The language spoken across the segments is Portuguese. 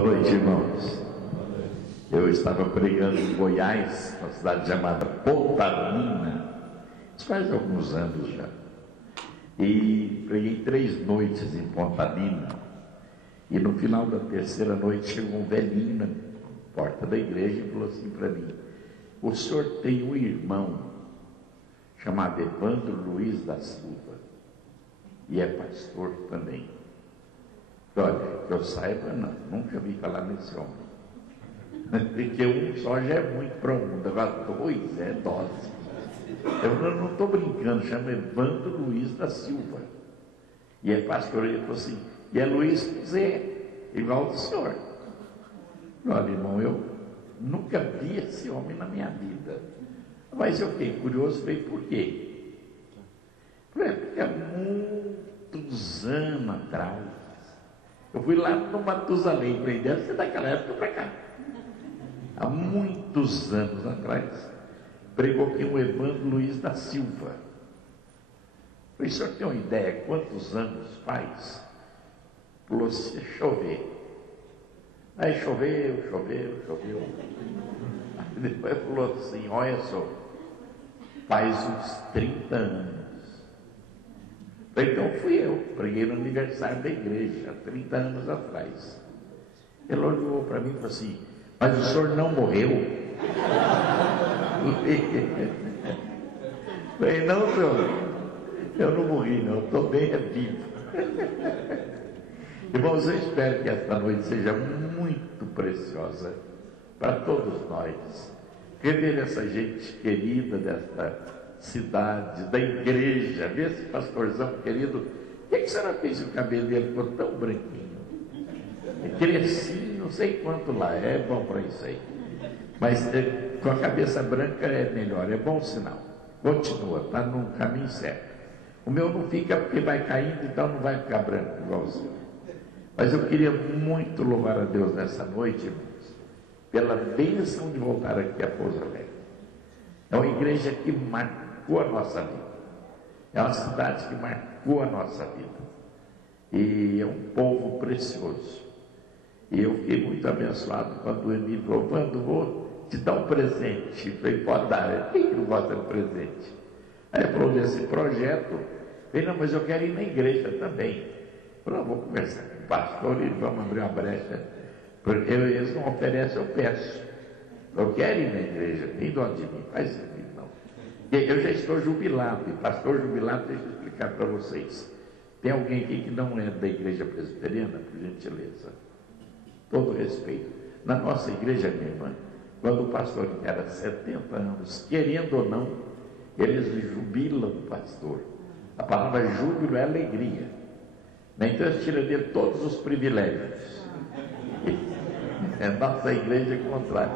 Boa noite, irmãos. Eu estava pregando em Goiás, uma cidade chamada Pontalina, isso faz alguns anos já. E preguei 3 noites em Pontalina. E no final da terceira noite chegou um velhinho na porta da igreja e falou assim para mim: o senhor tem um irmão chamado Evandro Luiz da Silva e é pastor também. Olha, que eu saiba, não, nunca vi falar nesse homem. Porque um só já é muito para o mundo, agora 2 é dose. Eu não estou brincando, chama Evandro Luiz da Silva. E é pastor, ele falou assim, e é Luiz Zé, igual do senhor. Olha, irmão, eu nunca vi esse homem na minha vida. Mas eu fiquei curioso, falei, por quê? Porque há muitos anos atrás, eu fui lá no Matusalém, falei, deve ser daquela época para cá. Há muitos anos atrás, pregou aqui um Evandro Luiz da Silva. Falei, o senhor tem uma ideia quantos anos faz? Falou assim, chover. Aí choveu. Aí depois falou assim, olha só, faz uns 30 anos. Então fui eu, preguei no aniversário da igreja, há 30 anos atrás. Ele olhou para mim e falou assim, mas o senhor não morreu? Falei, não, senhor, eu não morri não, estou bem vivo. Irmãos, eu espero que esta noite seja muito preciosa para todos nós. Rever essa gente querida desta cidade, da igreja, ver esse pastorzão querido. Por que será que fez o cabelo dele ficou tão branquinho? Cresci, não sei quanto lá, é bom para isso aí. Mas com a cabeça branca é melhor, é bom sinal. Continua, está no caminho certo. O meu não fica porque vai caindo, então não vai ficar branco igual o seu. Mas eu queria muito louvar a Deus nessa noite, irmãos, pela bênção de voltar aqui a Pouso Alegre. É uma igreja que marcou a nossa vida. É uma cidade que marcou a nossa vida. E é um povo precioso. E eu fiquei muito abençoado quando o Emílio falou, Wando, vou te dar um presente. Eu falei, pode dar. Quem que não gosta de presente? Aí ele falou desse projeto. Eu falei, não, mas eu quero ir na igreja também. Eu falei, vou conversar com o pastor e vamos abrir uma brecha. Porque eles não oferecem, eu peço. Eu quero ir na igreja, nem dó de mim, faz sentido não. Eu já estou jubilado, e pastor jubilado, deixa eu explicar para vocês. Tem alguém aqui que não é da igreja presbiteriana, por gentileza? Todo respeito. Na nossa igreja, minha irmã, quando o pastor era 70 anos, querendo ou não, eles jubilam o pastor. A palavra júbilo é alegria. Então eles tiram dele todos os privilégios. É nossa igreja é contrário.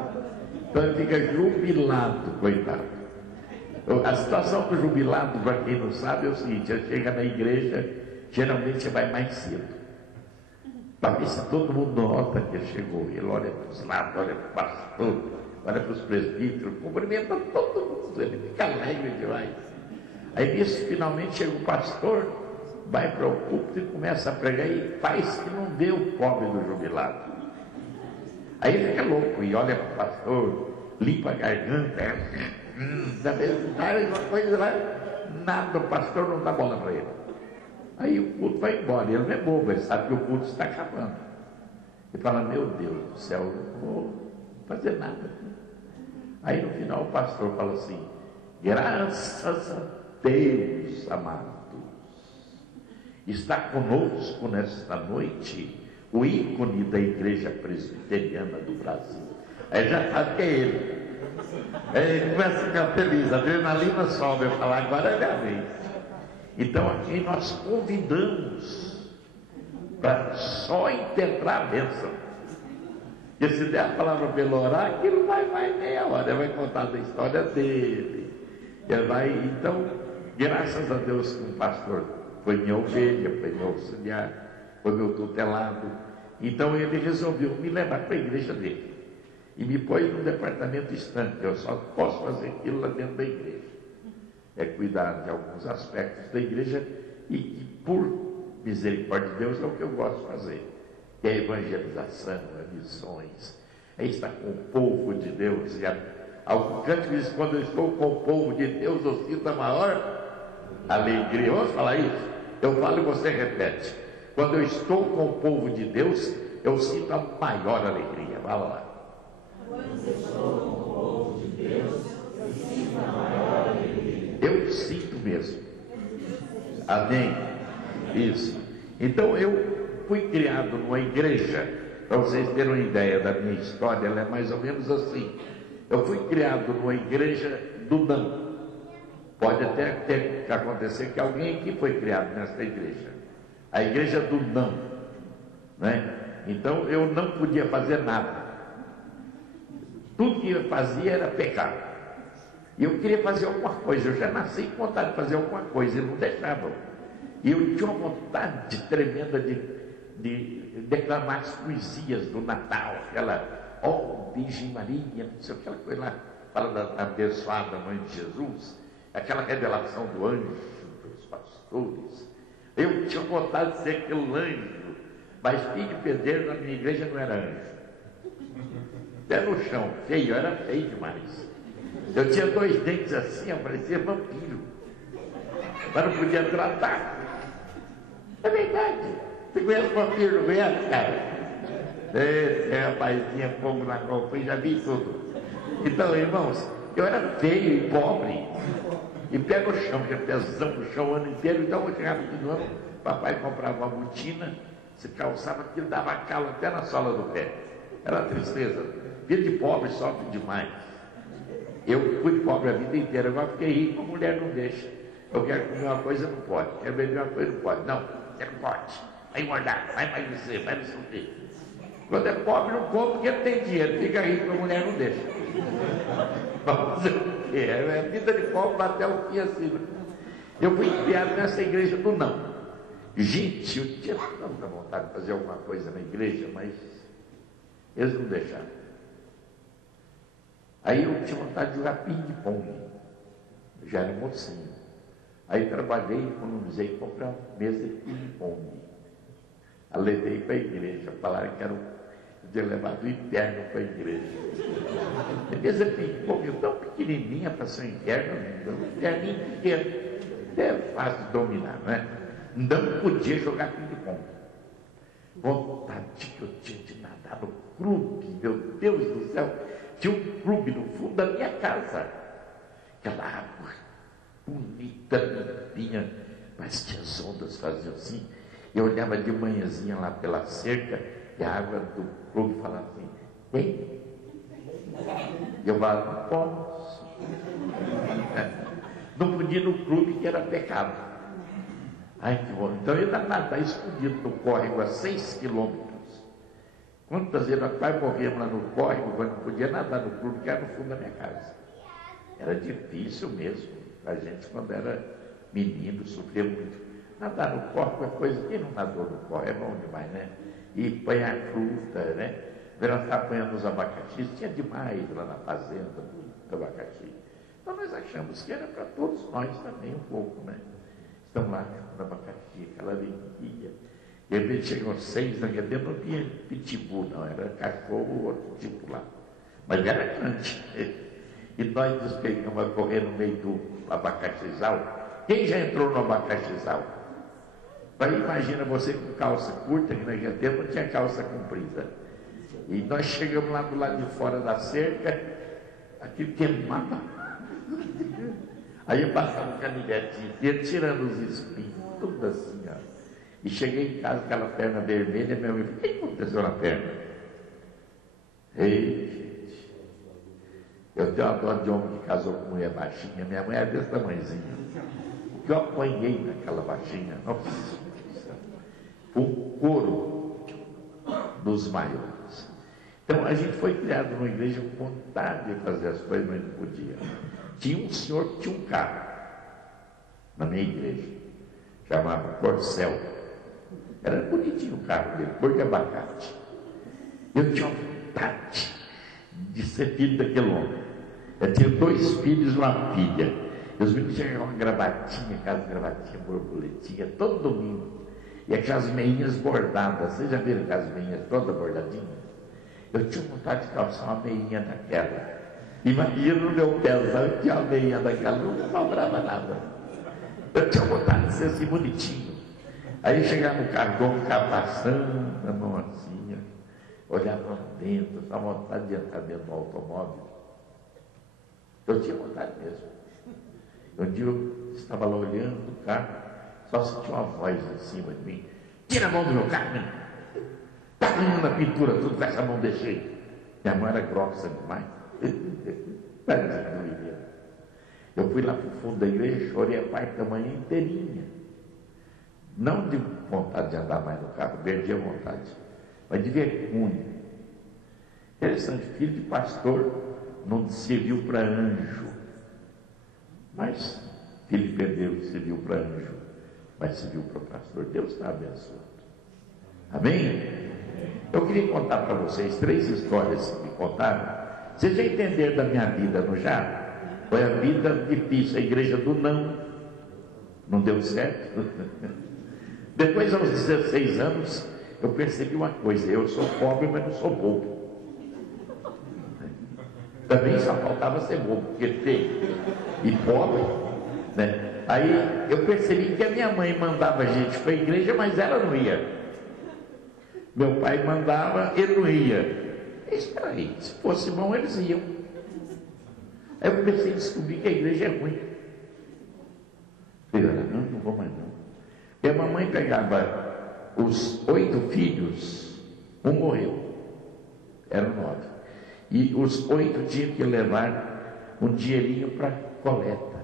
Então ele fica jubilado, coitado. A situação do jubilado, para quem não sabe, é o seguinte, ele chega na igreja, geralmente você vai mais cedo. Para ver se todo mundo nota que ele chegou. Ele olha para os lados, olha para o pastor, olha para os presbíteros, cumprimenta todo mundo, ele fica alegre demais. Aí nisso, finalmente chega o pastor, vai para o púlpito e começa a pregar e faz que não dê o pobre do jubilado. Aí ele fica louco e olha para o pastor, limpa a garganta, da mesma uma coisa lá, nada, o pastor não dá bola para ele. Aí o culto vai embora, ele não é bobo, ele sabe que o culto está acabando. Ele fala, meu Deus do céu, eu não vou fazer nada. Aí no final o pastor fala assim, graças a Deus, amados, está conosco nesta noite o ícone da igreja presbiteriana do Brasil. Aí já sabe que é ele. Aí ele começa a ficar feliz, a adrenalina sobe, eu falo, agora é minha vez. Então aqui nós convidamos para só interpretar a bênção. Porque se der a palavra para ele orar, aquilo vai meia hora, ele vai contar da história dele. Ele vai, então, graças a Deus que um pastor foi minha ovelha, foi meu auxiliar, foi meu tutelado. Então ele resolveu me levar para a igreja dele. E me pôs num departamento distante, eu só posso fazer aquilo lá dentro da igreja. É cuidar de alguns aspectos da igreja e por misericórdia de Deus é o que eu gosto de fazer. que é evangelização, é missões, é estar com o povo de Deus. E algum cântico diz: quando eu estou com o povo de Deus, eu sinto a maior alegria. Vamos falar isso? Eu falo e você repete. Quando eu estou com o povo de Deus, eu sinto a maior alegria. Fala lá. Quando eu estou com o povo de Deus, eu sinto a maior alegria. Eu sinto mesmo. Amém? Isso. Então eu fui criado numa igreja, para vocês terem uma ideia da minha história, ela é mais ou menos assim. Eu fui criado numa igreja do não. Pode até ter que acontecer que alguém aqui foi criado nessa igreja. A igreja do não, né? Então eu não podia fazer nada. Tudo que eu fazia era pecado. E eu queria fazer alguma coisa. Eu já nasci com vontade de fazer alguma coisa e não deixavam. E eu tinha uma vontade tremenda de declamar as poesias do Natal, aquela, oh, Virgem Maria, não sei aquela coisa lá, fala da abençoada Mãe de Jesus, aquela revelação do anjo, dos pastores. Eu tinha vontade de ser aquele anjo, mas filho de pedreiro na minha igreja não era anjo. Pé no chão, feio, era feio demais. Eu tinha 2 dentes assim, eu parecia vampiro, mas não podia tratar. É verdade. Você conhece vampiro, não conhece, cara? Esse rapazinho, fogo na copa, já vi tudo. Então, irmãos, eu era feio e pobre. E pega o chão, que é pesão no chão o ano inteiro. Então, eu chegava aqui no ano, papai comprava uma botina, se calçava aquilo, dava calo até na sola do pé. Era uma tristeza. Vida de pobre sofre demais. Eu fui pobre a vida inteira, agora fiquei rico, a mulher não deixa. Eu quero comer uma coisa, não pode. Quero beber uma coisa, não pode. Não, você não pode. Vai engordar, vai emagrecer, vai não sei o quê. Quando é pobre, não come porque não tem dinheiro. Fica rico, a mulher não deixa. Vamos fazer o quê? É a vida de pobre até o fim assim. Eu fui criado nessa igreja do não. Gente, eu tinha tanta vontade de fazer alguma coisa na igreja, mas eles não deixaram. Aí eu tinha vontade de jogar ping-pong. Já era mocinho. Aí trabalhei, economizei, comprei uma mesa de ping-pong. A levei para a igreja. Falaram que era de levar do inferno para a igreja. A mesa de ping-pong tão pequenininha para ser inferno, um inferninho pequeno. É fácil de dominar, não é? Não podia jogar ping-pong. Vontade que eu tinha de nadar no clube, meu Deus do céu. Tinha um clube no fundo da minha casa. Aquela água bonita, limpinha, mas que as ondas faziam assim. Eu olhava de manhãzinha lá pela cerca e a água do clube falava assim: tem? Eu falava: não posso. Não podia ir no clube, que era pecado. Ai, que bom. Então eu ia nadar escondido no córrego a 6 quilômetros. Quantas vezes nós quase morríamos lá no córrego, quando não podia nadar no clube, que era no fundo da minha casa. Era difícil mesmo. A gente, quando era menino, sofria muito. Nadar no córrego é coisa. Quem não nadou no córrego é bom demais, né? E apanhar fruta, né? Nós estávamos apanhando os abacaxis, tinha demais lá na fazenda, muito abacaxi. Então nós achamos que era para todos nós também um pouco, né? Estão lá no abacaxi, aquela alegria. De repente chegam 6 da manhã, não tinha pitbull, não, era cachorro, outro tipo lá. Mas era grande. E nós nos pegamos a correr no meio do abacaxizal. Quem já entrou no abacaxizal? Aí imagina você com calça curta, que naquele tempo não tinha calça comprida. E nós chegamos lá do lado de fora da cerca, aquilo queimava. Aí eu passava um canivetinho inteiro, tirando os espinhos, tudo assim, ó. E cheguei em casa com aquela perna vermelha, minha mãe falou: o que aconteceu na perna? Ei, gente, eu tenho uma dó de homem que casou com mulher baixinha, minha mãe é desse tamanhozinho. O que eu apanhei naquela baixinha, nossa, um couro dos maiores. Então a gente foi criado numa igreja com vontade de fazer as coisas, mas não podia. Tinha um senhor que tinha um carro na minha igreja, chamava Corcel. Era bonitinho o carro dele, cor de abacate. Eu tinha vontade de ser filho daquele homem. Eu tinha 2 filhos e uma filha. E os meninos tinham uma gravatinha, aquela gravatinha, borboletinha, todo domingo. E aquelas meinhas bordadas, vocês já viram aquelas meinhas todas bordadinhas? Eu tinha vontade de calçar uma meinha daquela. Imagina no meu pezão, eu tinha uma meinha daquela, não sobrava nada. Eu tinha vontade de ser assim bonitinho. Aí chegar no cartão, ficar passando a mão assim, olhar para dentro, só vontade de entrar dentro do automóvel. Eu tinha vontade mesmo. Um dia eu estava lá olhando o carro, só senti uma voz em cima de mim: tira a mão do meu carro, menino. Está com na pintura, tudo com essa mão deixei. Minha mão era grossa demais. Eu fui lá para o fundo da igreja, chorei a parte da manhã inteirinha. Não de vontade de andar mais no carro, perdi a vontade, mas de vergonha. Interessante, filho de pastor não serviu para anjo, mas filho de pedreiro serviu para anjo, mas serviu para pastor. Deus está abençoando. Amém? Eu queria contar para vocês 3 histórias que me contaram. Vocês já entenderam da minha vida, não já? Foi a vida difícil, a igreja do não deu certo. Depois, aos 16 anos, eu percebi uma coisa: eu sou pobre, mas não sou bobo. Também só faltava ser bobo, porque feio e pobre, né? Aí eu percebi que a minha mãe mandava a gente para a igreja, mas ela não ia. Meu pai mandava, ele não ia. Espera aí, se fosse bom, eles iam. Aí eu comecei a descobrir que a igreja é ruim. Falei: não vou mais não. E a mamãe pegava os 8 filhos, um morreu, eram 9. E os 8 tinham que levar um dinheirinho para coleta.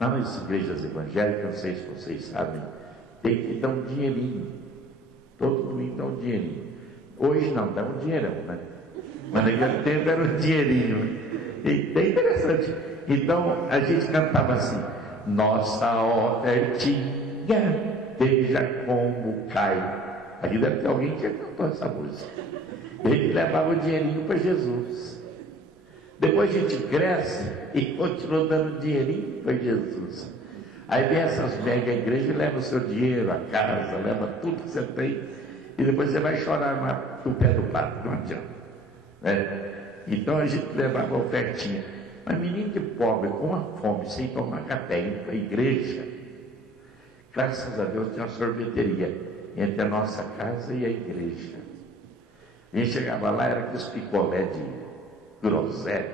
Lá nas igrejas evangélicas, não sei se vocês sabem, tem que dar um dinheirinho. Todo domingo dá um dinheirinho. Hoje não, dá um dinheirão, né? Mas naquele tempo era um dinheirinho. E é interessante. Então a gente cantava assim: nossa ofertinha, veja como cai. Aqui deve ter alguém que já cantou essa música. Ele levava o dinheirinho para Jesus. Depois a gente cresce e continua dando dinheirinho para Jesus. Aí vem essas mega igrejas e leva o seu dinheiro, a casa, leva tudo que você tem. E depois você vai chorar no pé do pato, não adianta. Então a gente levava a ofertinha. Mas menino de pobre, com a fome, sem tomar café, indo para a igreja, graças a Deus tinha uma sorveteria entre a nossa casa e a igreja. A gente chegava lá, era com os picolé de groselha,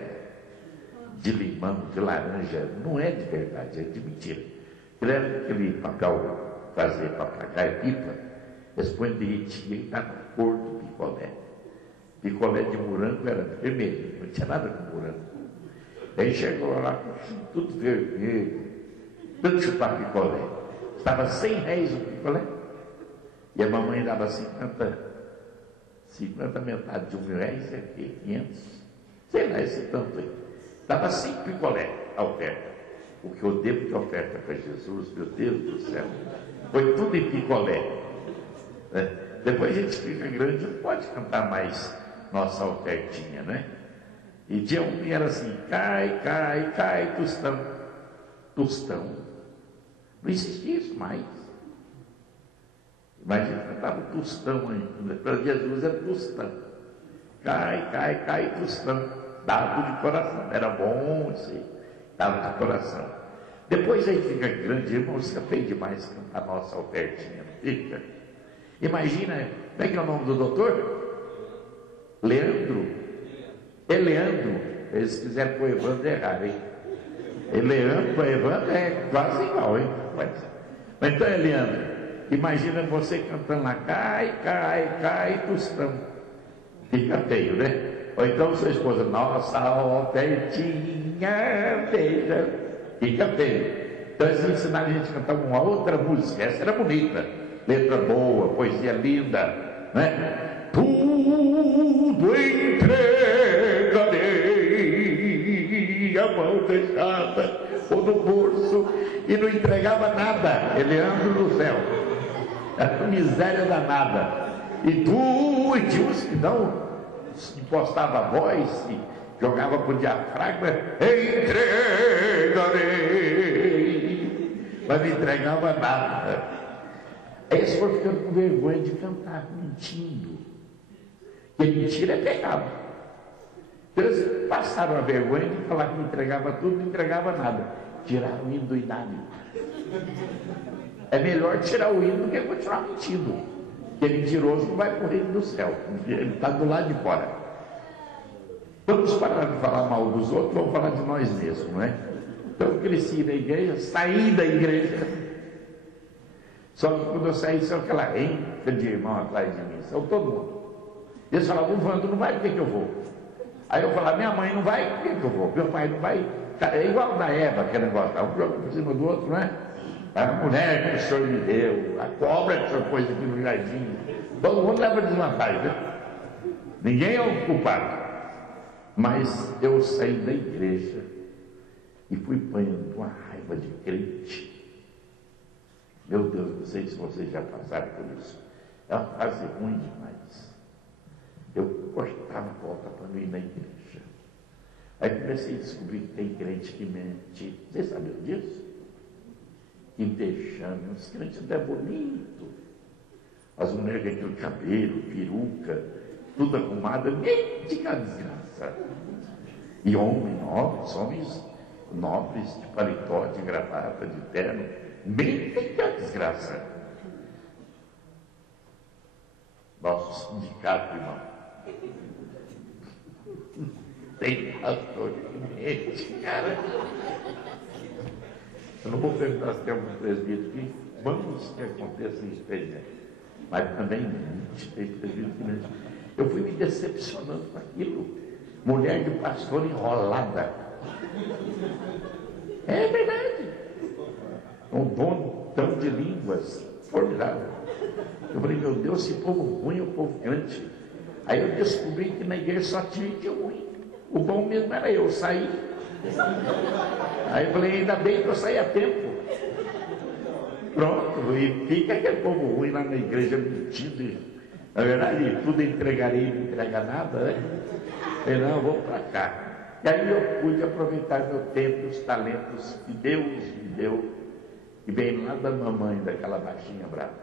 de limão, de laranja. Não é de verdade, é de mentira. Ele era aquele papel fazer papagaio pipa, eles põem derretia e está na cor do picolé. Picolé de morango era vermelho, não tinha nada com morango. Aí chegou lá, tudo vermelho, tanto chupar picolé. Estava R$100 o picolé. E a mamãe dava 50 metade de R$1.000, é aqui, 500. Sei lá, esse tanto aí. Dava 5 picolé a oferta. O que eu devo de oferta para Jesus, meu Deus do céu, foi tudo em picolé. Depois a gente fica grande, não pode cantar mais nossa ofertinha, né? E tinha um que era assim: cai, cai, cai, tostão. Tostão. Não existia isso mais. Imagina, cantava tostão ainda. Para Jesus era tostão. Cai, cai, cai, tostão. Dado de coração. Era bom isso aí. Dado de coração. Depois a gente fica grande, irmão, fica feio demais cantar nossa ofertinha, não fica? Imagina, como é que é o nome do doutor? Leandro. É Leandro. Eles quiseram pôr Evandro errado, hein? Leandro para Evandro é quase igual, hein? Mas então é Leandro. Imagina você cantando lá: cai, cai, cai, tostão. Fica feio, né? Ou então sua esposa: nossa ofertinha, beija. Fica feio. Então eles ensinaram a gente a cantar uma outra música. Essa era bonita, letra boa, poesia linda, né? Tudo entregarei, a mão fechada ou no bolso, e não entregava nada. Leandro do céu, a miséria danada. E tinha uns que não impostava a voz e jogava para o diafragma: entregarei, mas não entregava nada. Aí eles foram ficando com vergonha de cantar, mentindo. Porque mentira é pecado. Então eles passaram a vergonha de falar que entregava tudo, não entregava nada. Tiraram o hino do inário. É melhor tirar o hino do que continuar mentindo. Porque mentiroso não vai para o reino do céu. Ele está do lado de fora. Vamos parar de falar mal dos outros, vamos falar de nós mesmos, não é? Então eu cresci na igreja, saí da igreja. Só que quando eu saí, só aquela enca de irmão atrás de mim, saiu todo mundo. Eles falavam, o Vando não vai, por que eu vou? Aí eu falava, minha mãe não vai, por que eu vou? Meu pai não vai. É igual da Eva, aquele negócio, um jogo por cima do outro, não é? A mulher que o Senhor me deu, a cobra que o Senhor pôs aqui no jardim. Todo mundo leva desvantagem, né? Ninguém é o culpado. Mas eu saí da igreja e fui apanhando uma raiva de crente. Meu Deus, não sei se vocês já passaram por isso. É uma fase ruim demais. Eu cortava a volta para não ir na igreja. Aí comecei a descobrir que tem crente que mente. Vocês sabiam disso? Que vexame, uns crentes até bonitos. As mulheres com aquele cabelo, peruca, tudo arrumado, mendiga desgraça. E homens nobres, de paletó, de gravata, de terno, mendiga desgraça. Nosso sindicato, irmão. Tem pastor que mente, cara. Eu não vou perguntar se tem algum presbítero aqui. Vamos que aconteça isso aí, né? Mas também mente, tem presbítero que mente. Eu fui me decepcionando com aquilo. Mulher de pastor enrolada. É verdade. Um dom tão de línguas formidável. Eu falei, meu Deus, esse povo ruim é o povo crente. Aí eu descobri que na igreja só tinha gente ruim. O bom mesmo era eu sair. Aí eu falei, ainda bem que eu saí a tempo. Pronto, e fica aquele povo ruim lá na igreja mentindo. Na verdade, tudo entregarei, não entrega nada, né? Eu falei, não, vou para cá. E aí eu pude aproveitar meu tempo, os talentos que Deus me deu, que vem lá da mamãe, daquela baixinha brava.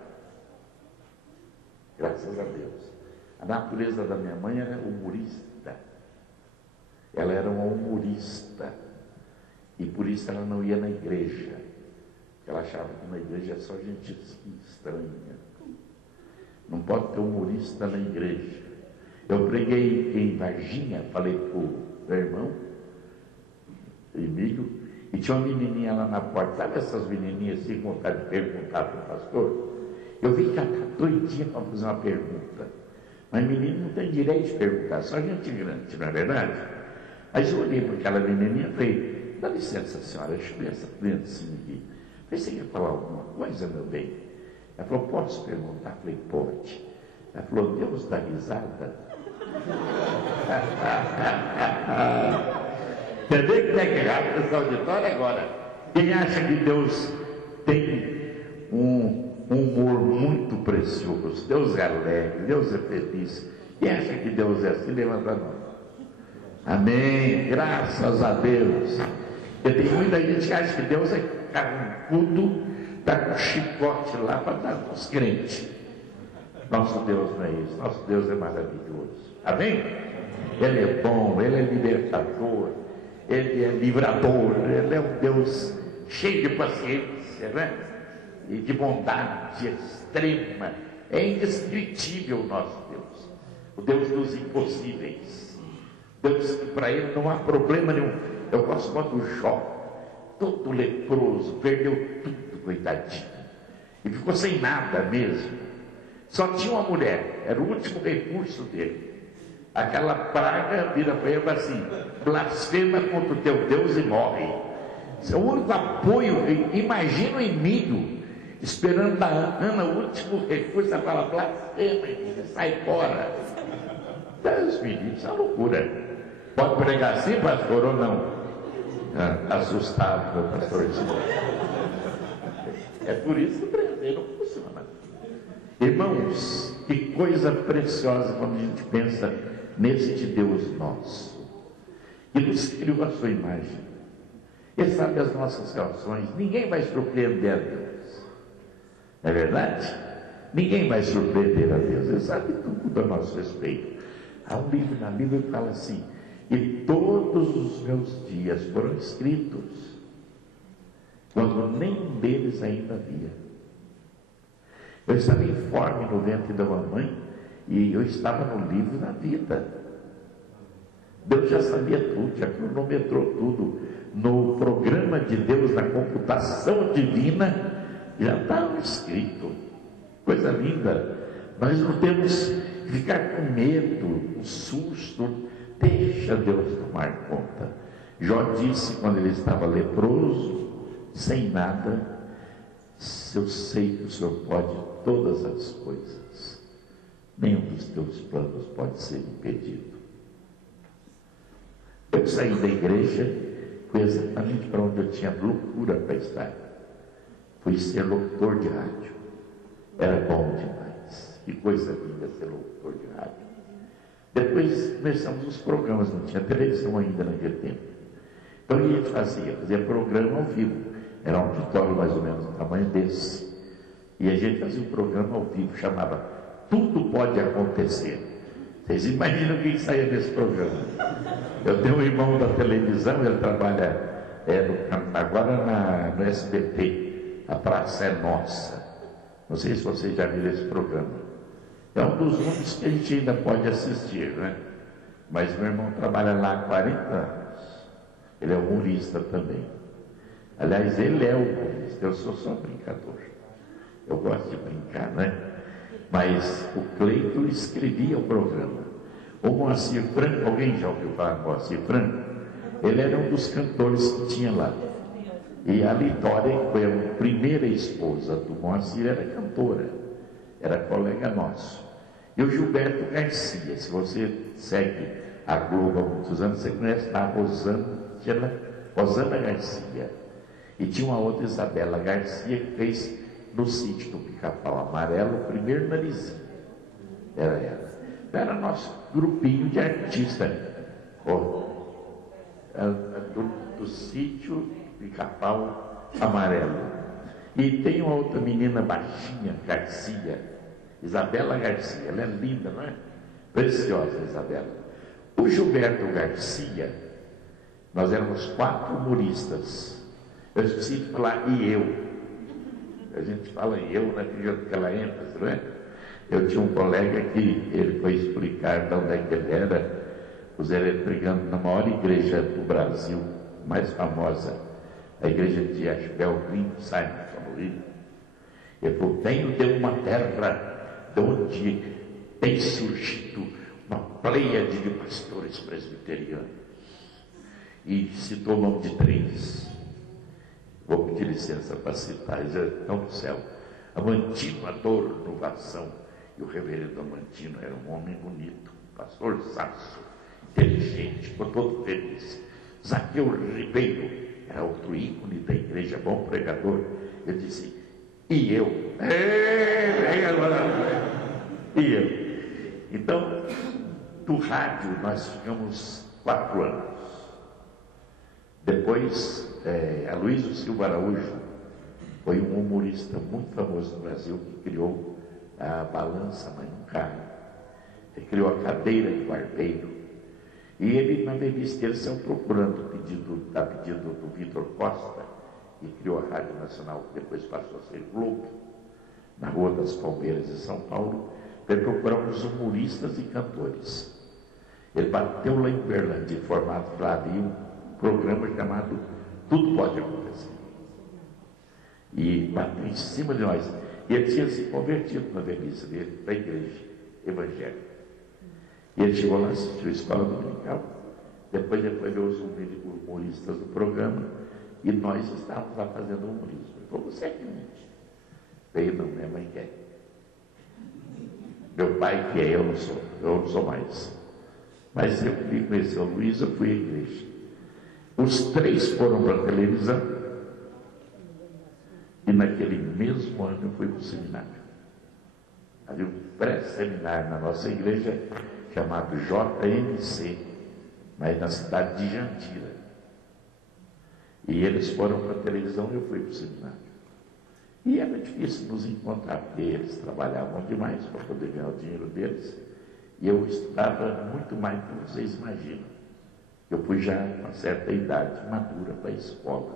Graças a Deus. A natureza da minha mãe era humorista. Ela era uma humorista. E por isso ela não ia na igreja. Ela achava que na igreja é só gente estranha. Não pode ter humorista na igreja. Eu preguei em Varginha, falei para o meu irmão, Emílio, e tinha uma menininha lá na porta. Sabe essas menininhas assim, com vontade de perguntar para o pastor? Eu vi que ela está doidinha para fazer uma pergunta. Mas menino não tem direito de perguntar, só gente grande, não é verdade? Mas eu olhei para aquela menininha e falei, dá licença, senhora, deixa eu ver essa criancinha aqui. Falei, você quer falar alguma coisa, meu bem? Ela falou, posso perguntar? Falei, pode. Ela falou, Deus dá risada. Entendeu que tem que errar nesse auditório agora? Quem acha que Deus tem um humor muito precioso, Deus é alegre, Deus é feliz. Quem acha que Deus é assim, levanta a mão. Amém, graças a Deus. Porque tem muita gente que acha que Deus é carrancudo, está com chicote lá para dar para os crentes. Nosso Deus não é isso, nosso Deus é maravilhoso. Amém? Ele é bom, Ele é libertador, Ele é livrador, Ele é um Deus cheio de paciência, né? E de bondade extrema. É indescritível o nosso Deus. O Deus dos impossíveis. Deus que para Ele não há problema nenhum. Eu gosto quando o Jó, todo leproso, perdeu tudo, coitadinho. E ficou sem nada mesmo. Só tinha uma mulher, era o último recurso dele. Aquela praga vira para ele assim, blasfema contra o teu Deus e morre. Esse é o único apoio. Imagina o Emílio esperando da Ana o último recurso, ela fala, blasfema, e sai fora. Deus me livre, isso é uma loucura. Pode pregar assim, pastor, ou não? Assustado, meu pastorzinho. É por isso que o prender não funciona. Irmãos, que coisa preciosa quando a gente pensa neste Deus nosso, que nos criou a sua imagem. Ele sabe as nossas relações, ninguém vai surpreender a Deus. Não é verdade? Ninguém vai surpreender a Deus, Ele sabe tudo a nosso respeito. Há um livro na Bíblia que fala assim: e todos os meus dias foram escritos, quando nenhum deles ainda havia. Eu estava informe no ventre da mamãe, e eu estava no livro da vida. Deus já sabia tudo, já cronometrou tudo. No programa de Deus, na computação divina, já estava escrito. Coisa linda. Nós não temos que ficar com medo, um susto. Deixa Deus tomar conta. Jó disse, quando ele estava leproso, sem nada: eu sei que o Senhor pode todas as coisas. Nenhum dos teus planos pode ser impedido. Eu saí da igreja, fui exatamente para onde eu tinha loucura para estar. Fui ser locutor de rádio. Era bom demais. Que coisa linda ser locutor de rádio. Depois começamos os programas, não tinha televisão ainda naquele tempo. Então a gente fazia programa ao vivo. Era um auditório mais ou menos do tamanho desse. E a gente fazia um programa ao vivo, chamava Tudo Pode Acontecer. Vocês imaginam o que saía desse programa? Eu tenho um irmão da televisão, ele trabalha agora no SBT, A Praça é Nossa. Não sei se vocês já viram esse programa. É um dos únicos que a gente ainda pode assistir, né? Mas meu irmão trabalha lá há 40 anos. Ele é humorista também. Aliás, ele é humorista, eu sou só brincador. Eu gosto de brincar, né? Mas o Cleito escrevia o programa. O Moacir Franco, alguém já ouviu falar do Moacir Franco? Ele era um dos cantores que tinha lá. E a Litória, que foi a primeira esposa do Moacir, era cantora. Era colega nosso. E o Gilberto Garcia, se você segue a Globo há muitos anos, você conhece a Rosana Garcia. E tinha uma outra Isabela Garcia que fez no sítio do Pica-Pau Amarelo o primeiro narizinho. Era ela. Era nosso grupinho de artistas. Do sítio Pica-Pau Amarelo. E tem uma outra menina baixinha, Garcia. Isabela Garcia, ela é linda, não é? Preciosa, Isabela. O Gilberto Garcia, nós éramos 4 humoristas. Eu esqueci de falar e eu. A gente fala e eu, né? Aquela ênfase, não é? Eu tinha um colega que ele foi explicar de onde é que ele era. Ele pregando na maior igreja do Brasil, mais famosa, a igreja de Ashbel Green, Simon, ele falou: venho de uma terra de onde tem surgido uma pleiade de pastores presbiterianos. E citou o nome de 3. Vou pedir licença para citar, eles estão no céu. Amantino Adorno Vação. E o reverendo Amantino era um homem bonito, pastor Sasso, inteligente, ficou todo feliz. Zaqueu Ribeiro era outro ícone da igreja, bom pregador. Eu disse: e eu? E eu? Então, do rádio nós ficamos 4 anos. Depois, Aloysio Silva Araújo foi um humorista muito famoso no Brasil que criou a balança, mas não cai. Ele criou a cadeira de barbeiro. E ele, na velhice dele, saiu procurando pedido do Vitor Costa, e criou a Rádio Nacional, que depois passou a ser Globo, na Rua das Palmeiras, em São Paulo, para procurar uns humoristas e cantores. Ele bateu lá em Berlândia, formado para ali um programa chamado Tudo Pode Acontecer. E bateu em cima de nós. E ele tinha se convertido na velhice dele, para a igreja evangélica. E ele chegou lá, assistiu a escola dominical, depois ele foi ver os humoristas do programa, e nós estávamos lá fazendo humorismo. Ele falou: você é crente? Veio, não, minha mãe quer. Meu pai quer, eu não sou mais. Mas eu fui conhecer o Luiz, eu fui à igreja. Os 3 foram para a televisão, e naquele mesmo ano eu fui para o seminário. Havia um pré-seminário na nossa igreja, chamado JMC, mas na cidade de Jandira. E eles foram para a televisão e eu fui para o seminário. E era difícil nos encontrar, porque eles trabalhavam demais para poder ganhar o dinheiro deles. E eu estudava muito mais do que vocês imaginam. Eu fui já com uma certa idade madura para a escola.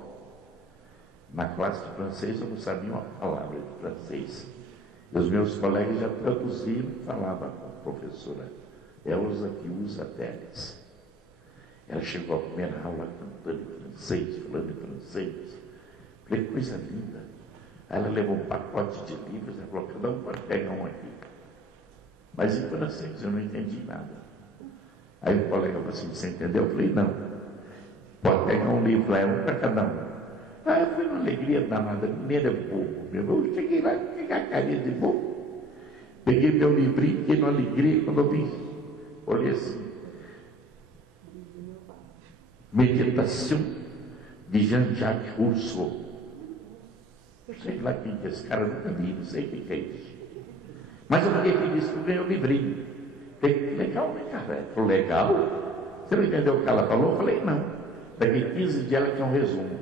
Na classe de francês eu não sabia uma palavra de francês. E os meus colegas já traduziram e falavam com a professora Elza que usa Teles. Ela chegou à primeira aula cantando em francês, falando em francês. Falei, coisa linda. Aí ela levou um pacote de livros e falou, cada um pode pegar um aqui. Mas em francês eu não entendi nada. Aí o colega falou assim, você entendeu? Eu falei, não. Pode pegar um livro, é um para cada um. Aí foi uma alegria danada, primeiro é bobo. Eu cheguei lá, peguei a carinha de bobo. Peguei meu livrinho, fiquei numa alegria quando eu vi. Olhei assim. Meditação de Jean-Jacques Rousseau. Sei lá quem que é esse cara, nunca vi, não sei quem que é isso. Mas eu fiquei feliz que eu ganhei o livrinho. Falei, legal, né, cara? Falei, legal? Você não entendeu o que ela falou? Eu falei, não. Daqui 15 dias ela tinha um resumo.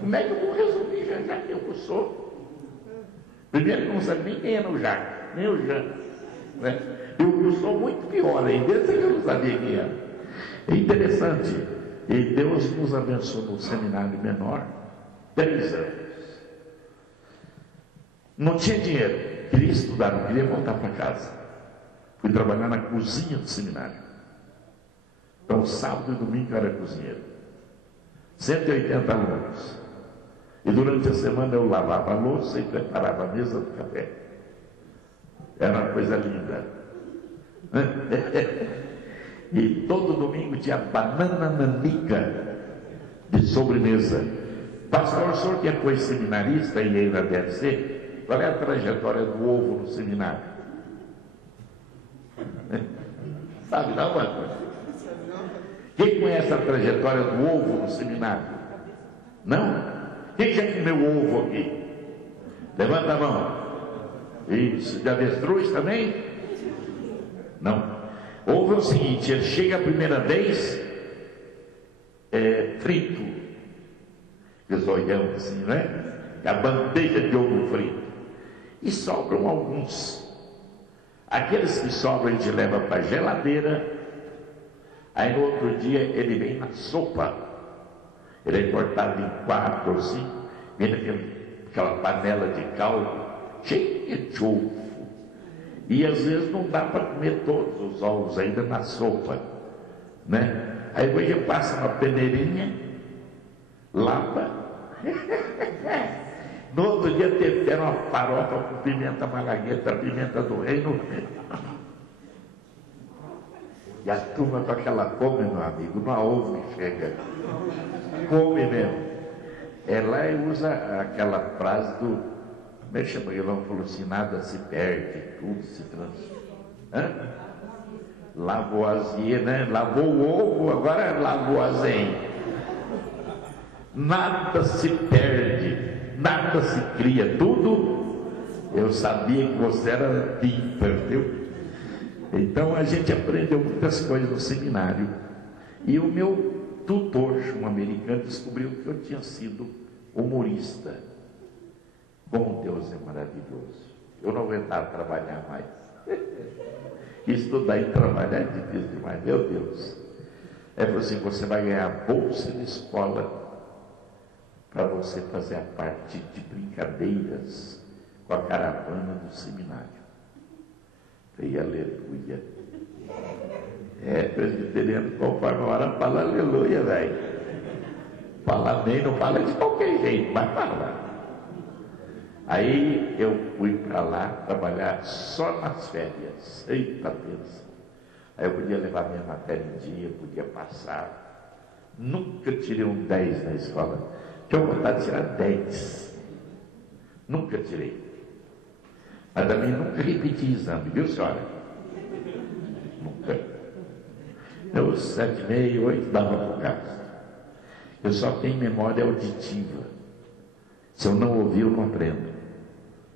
Como é que eu vou resumir Jean-Jacques Rousseau? Primeiro que eu não sabia nem quem era o Jacques, nem o Jean. Né? E o Rousseau muito pior ainda, esse eu não sabia quem era. É interessante. E Deus nos abençoou no seminário menor. 3 anos. Não tinha dinheiro, queria estudar, não queria voltar para casa. Fui trabalhar na cozinha do seminário. Então, sábado e domingo eu era cozinheiro. 180 alunos. E durante a semana eu lavava a louça e preparava a mesa do café. Era uma coisa linda. E todo domingo tinha banana nanica de sobremesa. Pastor, o senhor que foi seminarista e ainda deve ser, qual é a trajetória do ovo no seminário? Sabe não, pastor? Quem conhece a trajetória do ovo no seminário? Não? Quem já comeu ovo aqui? Levanta a mão. Isso, de avestruz também? Não. Ovo é o seguinte, ele chega a primeira vez frito. Zoião assim, né? A bandeja de ovo frito. E sobram alguns. Aqueles que sobram a gente leva para a geladeira. Aí no outro dia ele vem na sopa. Ele é cortado em 4 ou 5. Vem naquela panela de caldo cheia de ovo. E às vezes não dá para comer todos os ovos ainda na sopa, né? Aí você passa uma peneirinha, lava. No outro dia tempera uma farofa com pimenta malagueta, pimenta do reino. E a turma com aquela fome, meu amigo, não há ovo que chega. Come mesmo. Lá usa aquela frase do, como é que chama? Ele falou assim, nada se perde, tudo se transforma. Lavoisier, né? Lavou o ovo, agora Lavoisier. Nada se perde, nada se cria, tudo. Eu sabia que você era limpa, viu? Então a gente aprendeu muitas coisas no seminário. E o meu tutor, um americano, descobriu que eu tinha sido humorista. Como Deus é maravilhoso. Eu não aguentava trabalhar mais. Estudar e trabalhar é difícil demais, meu Deus. Ele falou assim, você vai ganhar bolsa de escola para você fazer a parte de brincadeiras com a caravana do seminário. Falei, aleluia. Presbiteriano, conforme a hora, fala aleluia, velho. Fala bem, não fala de qualquer jeito, mas fala. Aí eu fui para lá trabalhar só nas férias. Eita Deus. Aí eu podia levar minha matéria em dia, podia passar. Nunca tirei um 10 na escola. Tinha vontade de tirar 10. Nunca tirei. Mas também nunca repeti exame, viu, senhora? Nunca. Eu, 7,5, 8, dava por casa. Eu só tenho memória auditiva. Se eu não ouvir, eu não aprendo.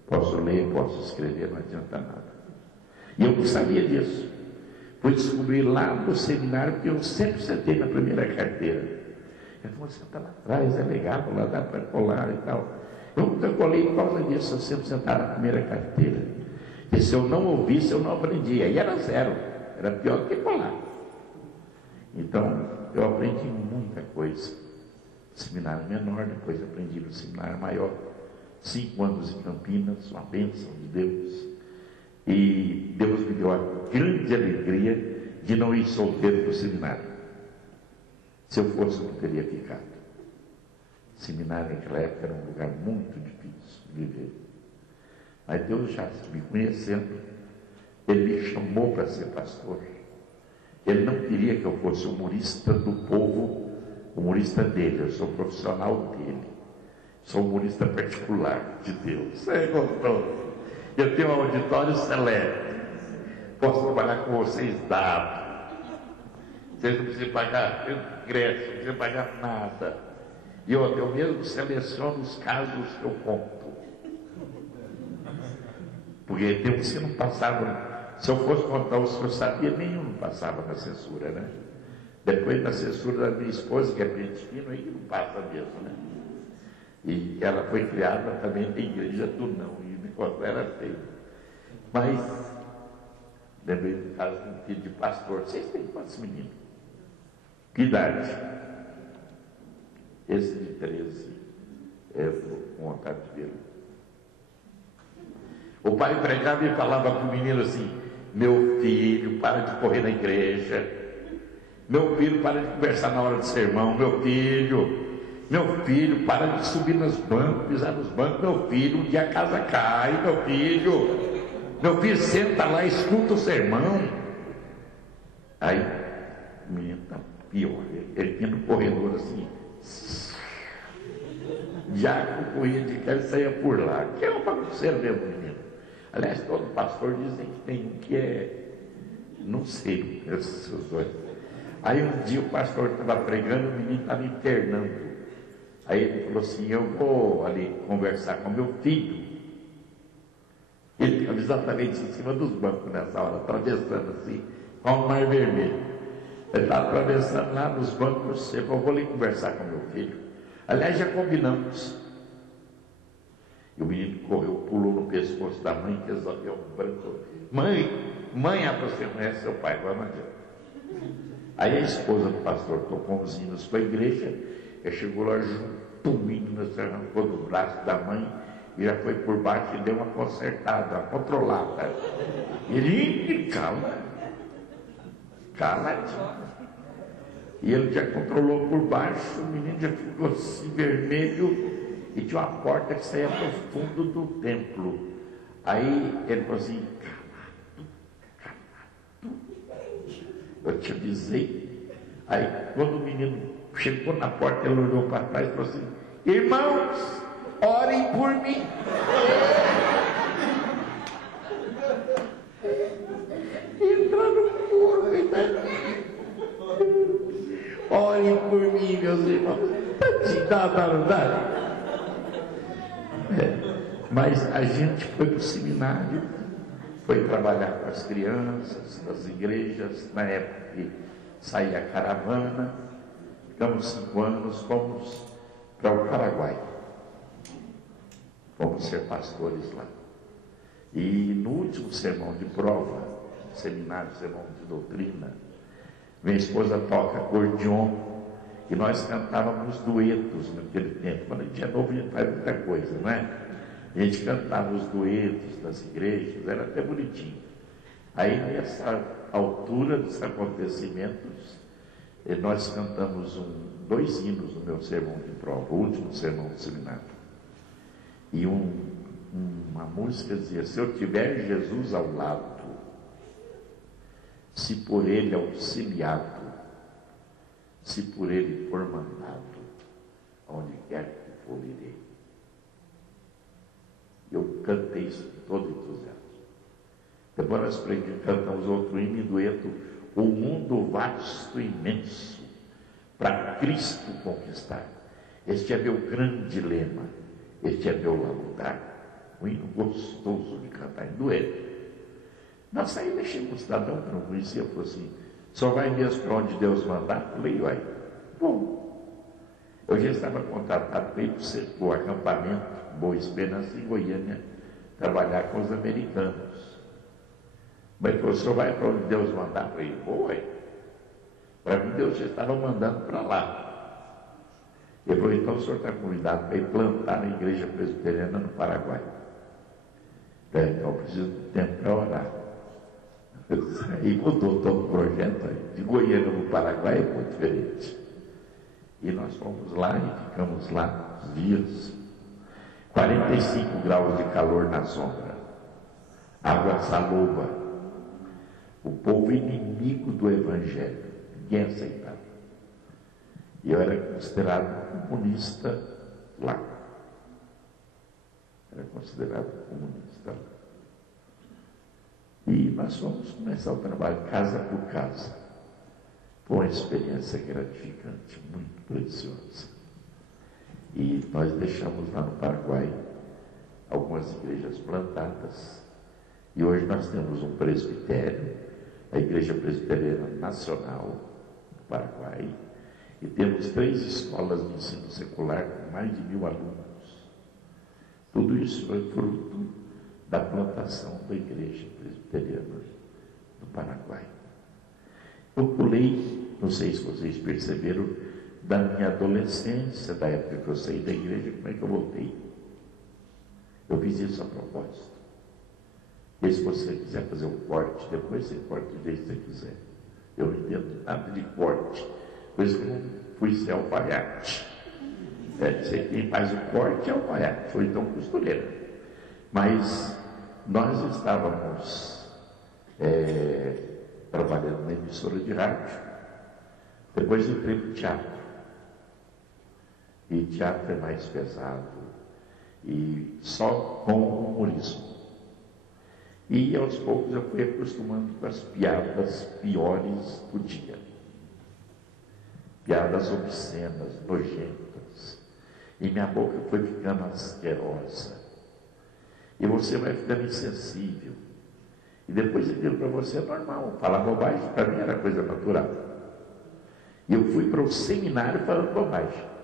Posso ler, posso escrever, não adianta nada. E eu não sabia disso. Fui descobrir lá no seminário, porque eu sempre sentei na primeira carteira. Ele falou, senta lá atrás, é legal, lá dá para colar e tal. Eu colei por causa disso, eu sempre sentar na primeira carteira. E se eu não ouvisse, eu não aprendia. E era zero, era pior do que colar. Então, eu aprendi muita coisa. Seminário menor, depois aprendi no seminário maior. 5 anos em Campinas, uma bênção de Deus. E Deus me deu a grande alegria de não ir solteiro para o seminário. Se eu fosse, eu não teria ficado. Seminário naquela época era um lugar muito difícil de viver. Mas Deus, já me conhecendo, Ele me chamou para ser pastor. Ele não queria que eu fosse humorista do povo, humorista dele. Eu sou profissional dele. Sou humorista particular de Deus. É gostoso. Eu tenho um auditório seleto. Posso trabalhar com vocês dado. Vocês não precisam pagar ingresso, não precisam pagar nada. E eu mesmo seleciono os casos que eu conto. Porque temos que não passava. Se eu fosse contar os que eu sabia, nenhum não passava na censura, né? Depois da censura da minha esposa, que é pente fino, aí não passa mesmo, né? E ela foi criada também na igreja do não, e o negócio era feio. Mas, lembrei do caso de um filho de pastor. Vocês têm quantos meninos? Que idade? Esse de 13. Eu estou com vontade de vê-lo. O pai pregava e falava para o menino assim: meu filho, para de correr na igreja. Meu filho, para de conversar na hora de sermão. Meu filho, para de subir nos bancos, pisar nos bancos. Meu filho, um dia a casa cai. Meu filho, senta lá, escuta o sermão. Aí, o menino está pior. Ele vinha no corredor assim, já corria de casa e saía por lá. Que é uma bagunceira mesmo, menino. Aliás, todo pastor dizem que tem um que é, não sei, esses dois. Aí um dia o pastor estava pregando, o menino estava internando. Aí ele falou assim: eu vou ali conversar com meu filho. Ele estava exatamente em cima dos bancos nessa hora, atravessando assim, com o mar vermelho. Ele estava atravessando lá nos bancos, ele falou: vou ali conversar com meu filho. Aliás, já combinamos. E o menino correu, pulou no pescoço da mãe, que resolveu um branco. Mãe, você conhece seu pai, vamos adiante. Aí a esposa do pastor tocou os hinos para a igreja, ele chegou lá junto, o menino se arrancou do braço da mãe, e já foi por baixo e deu uma consertada, uma controlada. Ele caladinho. E ele já controlou por baixo, o menino já ficou assim vermelho, e tinha uma porta que saía para o fundo do templo. Aí ele falou assim: calado. Eu te avisei. Aí quando o menino chegou na porta, ele olhou para trás e falou assim: irmãos, orem por mim. Entrando no corpo, orem por mim, meus irmãos. Mas a gente foi para o seminário, foi trabalhar com as crianças, nas igrejas, na época que saía a caravana, ficamos 5 anos, fomos para o Paraguai. Fomos ser pastores lá. E no último sermão de prova, seminário, sermão de doutrina, minha esposa toca acordeon, e nós cantávamos duetos naquele tempo. Quando a gente é novo, a gente faz muita coisa, não é? A gente cantava os duetos das igrejas, era até bonitinho. Aí, nessa altura dos acontecimentos, nós cantamos 2 hinos no meu sermão de prova, o último sermão do seminário. E uma música dizia: se eu tiver Jesus ao lado, se por ele auxiliado, se por ele for mandado, onde quer que for irei. Eu cantei isso com todo entusiasmo. Depois nós cantamos outro hino em dueto: o mundo vasto e imenso, para Cristo conquistar. Este é meu grande lema, este é meu laudar. Um hino gostoso de cantar em dueto. Nós aí mexemos com um cidadão que não conhecia, falou assim: só vai mesmo para onde Deus mandar? Eu falei: uai, bom. Eu já estava contratado para ir para o acampamento Boa Esperança em Goiânia, trabalhar com os americanos. Mas o senhor vai para onde Deus mandar? Eu falei, vou. Para mim, Deus já estava mandando para lá. Ele falou, então o senhor está convidado para ir plantar na igreja presbiteriana no Paraguai. Então eu preciso de tempo para orar. E mudou todo o projeto. De Goiânia no Paraguai é muito diferente. E nós fomos lá e ficamos lá uns dias. 45 graus de calor na sombra. Água saloba. O povo inimigo do Evangelho. Ninguém aceitava. E eu era considerado comunista lá. Era considerado comunista lá. E nós fomos começar o trabalho, casa por casa. Foi uma experiência gratificante, muito preciosa. E nós deixamos lá no Paraguai algumas igrejas plantadas. E hoje nós temos um presbitério, a Igreja Presbiteriana Nacional do Paraguai. E temos 3 escolas de ensino secular com mais de 1000 alunos. Tudo isso foi fruto da plantação da Igreja Presbiteriana do Paraguai. Eu pulei, não sei se vocês perceberam, da minha adolescência, da época que eu saí da igreja, como é que eu voltei? Eu fiz isso a propósito. E se você quiser fazer um corte, depois você corta do jeito que você quiser. Eu não entendo nada de corte. Por isso que eu não fui ser alfaiate. Quem faz o corte é alfaiate, ou então costureira. Mas nós estávamos trabalhando na emissora de rádio. Depois entrei para o teatro. E teatro é mais pesado. E só com o humorismo. E aos poucos eu fui acostumando com as piadas piores do dia. Piadas obscenas, nojentas. E minha boca foi ficando asquerosa. E você vai ficando insensível. E depois aquilo para você é normal. Falar bobagem para mim era coisa natural. E eu fui para o seminário falando bobagem.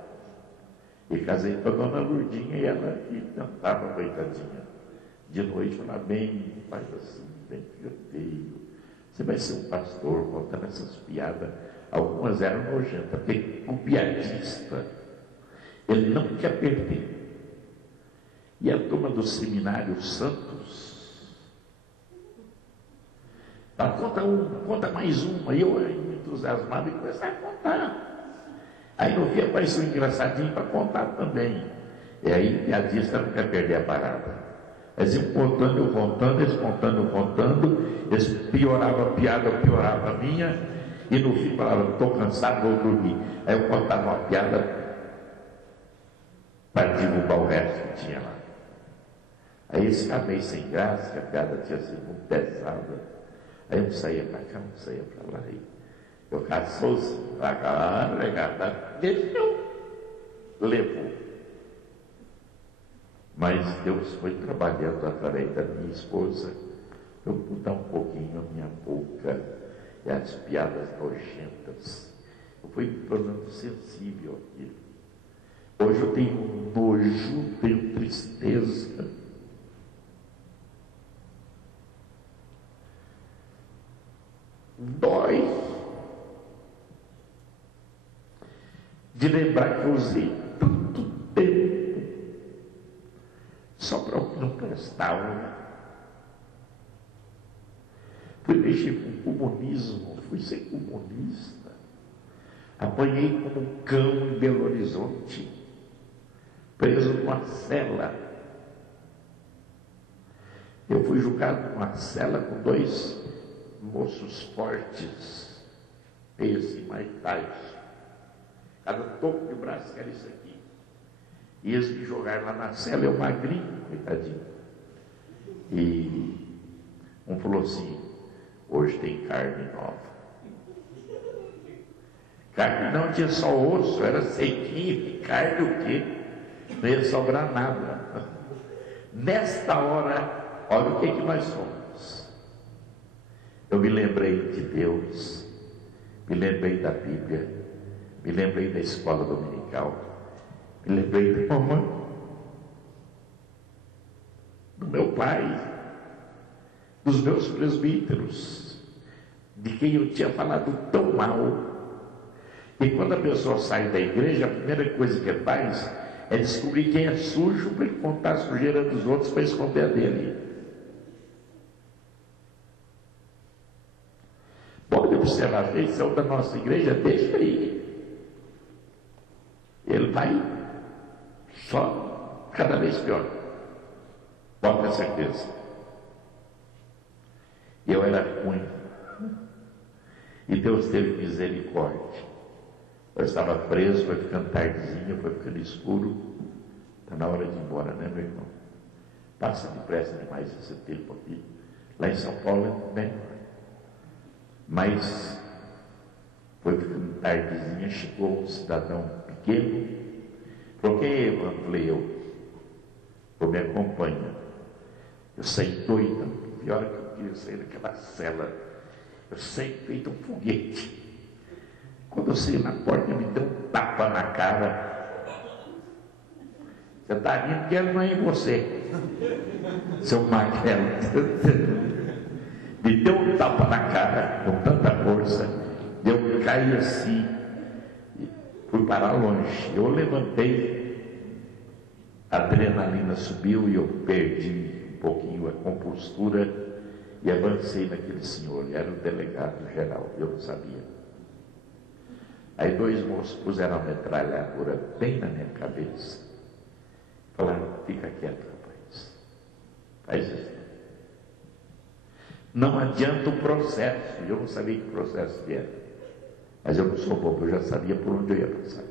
E casei com a dona Lourdinha e ela que cantava, coitadinha. De noite falava, bem, faz assim, bem filhoteio. Você vai ser um pastor contando essas piadas. Algumas eram nojentas, porque o piadista, ele não quer perder. E a turma do Seminário Santos, ela conta uma, conta mais uma. E eu, entusiasmado, e comecei a contar. Aí no fim apareceu um engraçadinho para contar também. E aí o piadista não quer perder a parada. Eles iam contando, eu contando, eles contando, eu contando, eles pioravam a piada, eu piorava a minha, e no fim falavam, estou cansado, vou dormir. Aí eu contava uma piada para divulgar o resto que tinha lá. Aí eles ficavam meio sem graça, que a piada tinha sido muito pesada. Aí eu saía para cá, não saía para lá. Aí eu ficava sozinho, para cá, regada, deixou, levou. Mas Deus foi trabalhando através da minha esposa, eu mudar um pouquinho a minha boca e as piadas nojentas. Eu fui me tornando sensível àquilo. Hoje eu tenho nojo, tenho tristeza. Dói de lembrar que eu usei tanto tempo só para o que não prestava. Fui mexer com o comunismo, fui ser comunista. Apanhei como um cão em Belo Horizonte, preso numa cela. Eu fui julgado numa cela com 2 moços fortes, esse mais baixo. Cada topo de braço que era isso aqui. E eles me jogaram lá na cela, eu magrinho, coitadinho. E um falou assim, hoje tem carne nova. Carne não tinha só osso, era sequinho, carne o quê? Não ia sobrar nada. Nesta hora, olha o que nós somos. Eu me lembrei de Deus, me lembrei da Bíblia, me lembrei da escola dominical. Me lembrei da mamãe, do meu pai, dos meus presbíteros, de quem eu tinha falado tão mal. E quando a pessoa sai da igreja, a primeira coisa que faz é descobrir quem é sujo para ele contar a sujeira dos outros para esconder a dele. Pode observar a feição da nossa igreja, deixa aí. Ele vai só cada vez pior. Pode ter certeza. Eu era ruim. E Deus teve misericórdia. Eu estava preso, foi ficando tardezinha, foi ficando escuro. Está na hora de ir embora, né, meu irmão? Passa depressa demais esse tempo aqui. Lá em São Paulo é melhor. Mas foi ficando tardezinha, chegou um cidadão pequeno. Falou, quem é Evandro? Eu falei, eu me acompanha. Eu saí doido, pior que eu queria sair daquela cela. Eu saí feito um foguete. Quando eu saí na porta, me deu um tapa na cara. Você está rindo que ele não é em você, seu magrelo. Me deu um tapa na cara com tanta força. Eu caí assim, fui parar longe. Eu levantei, a adrenalina subiu e eu perdi um pouquinho a compostura e avancei naquele senhor. Ele era o delegado geral, eu não sabia. Aí dois moços puseram a metralhadora bem na minha cabeça. Falaram, fica quieto, rapaz. Faz isso. Não adianta o processo. Eu não sabia que processo que era. Mas eu não sou bobo, eu já sabia por onde eu ia passar.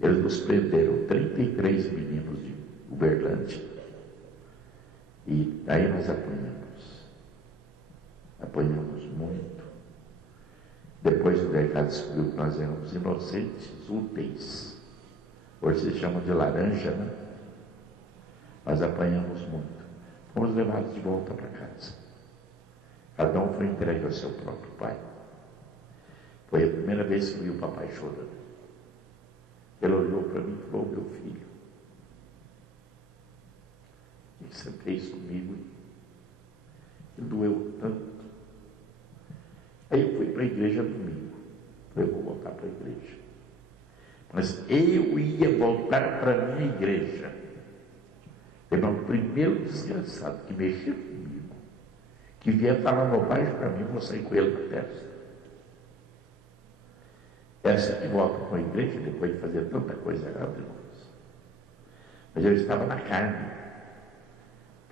Eles nos prenderam 33 meninos de Uberlândia. E aí nós apanhamos. Apanhamos muito. Depois o delegado descobriu que nós éramos inocentes, úteis. Hoje se chama de laranja, né? Nós apanhamos muito. Fomos levados de volta para casa. Cada um foi entregue ao seu próprio pai. Foi a primeira vez que vi o papai chorando. Ele olhou para mim e falou, meu filho, o que você fez comigo? E doeu tanto. Aí eu fui para a igreja domingo. Eu vou voltar para a igreja. Mas eu ia voltar para a minha igreja. Irmão, o primeiro desgraçado que mexeu comigo, que vier falar bobagem para mim, eu vou sair com ele na testa. Essa que volta para a igreja depois de fazer tanta coisa errada, irmãos. Mas eu estava na carne.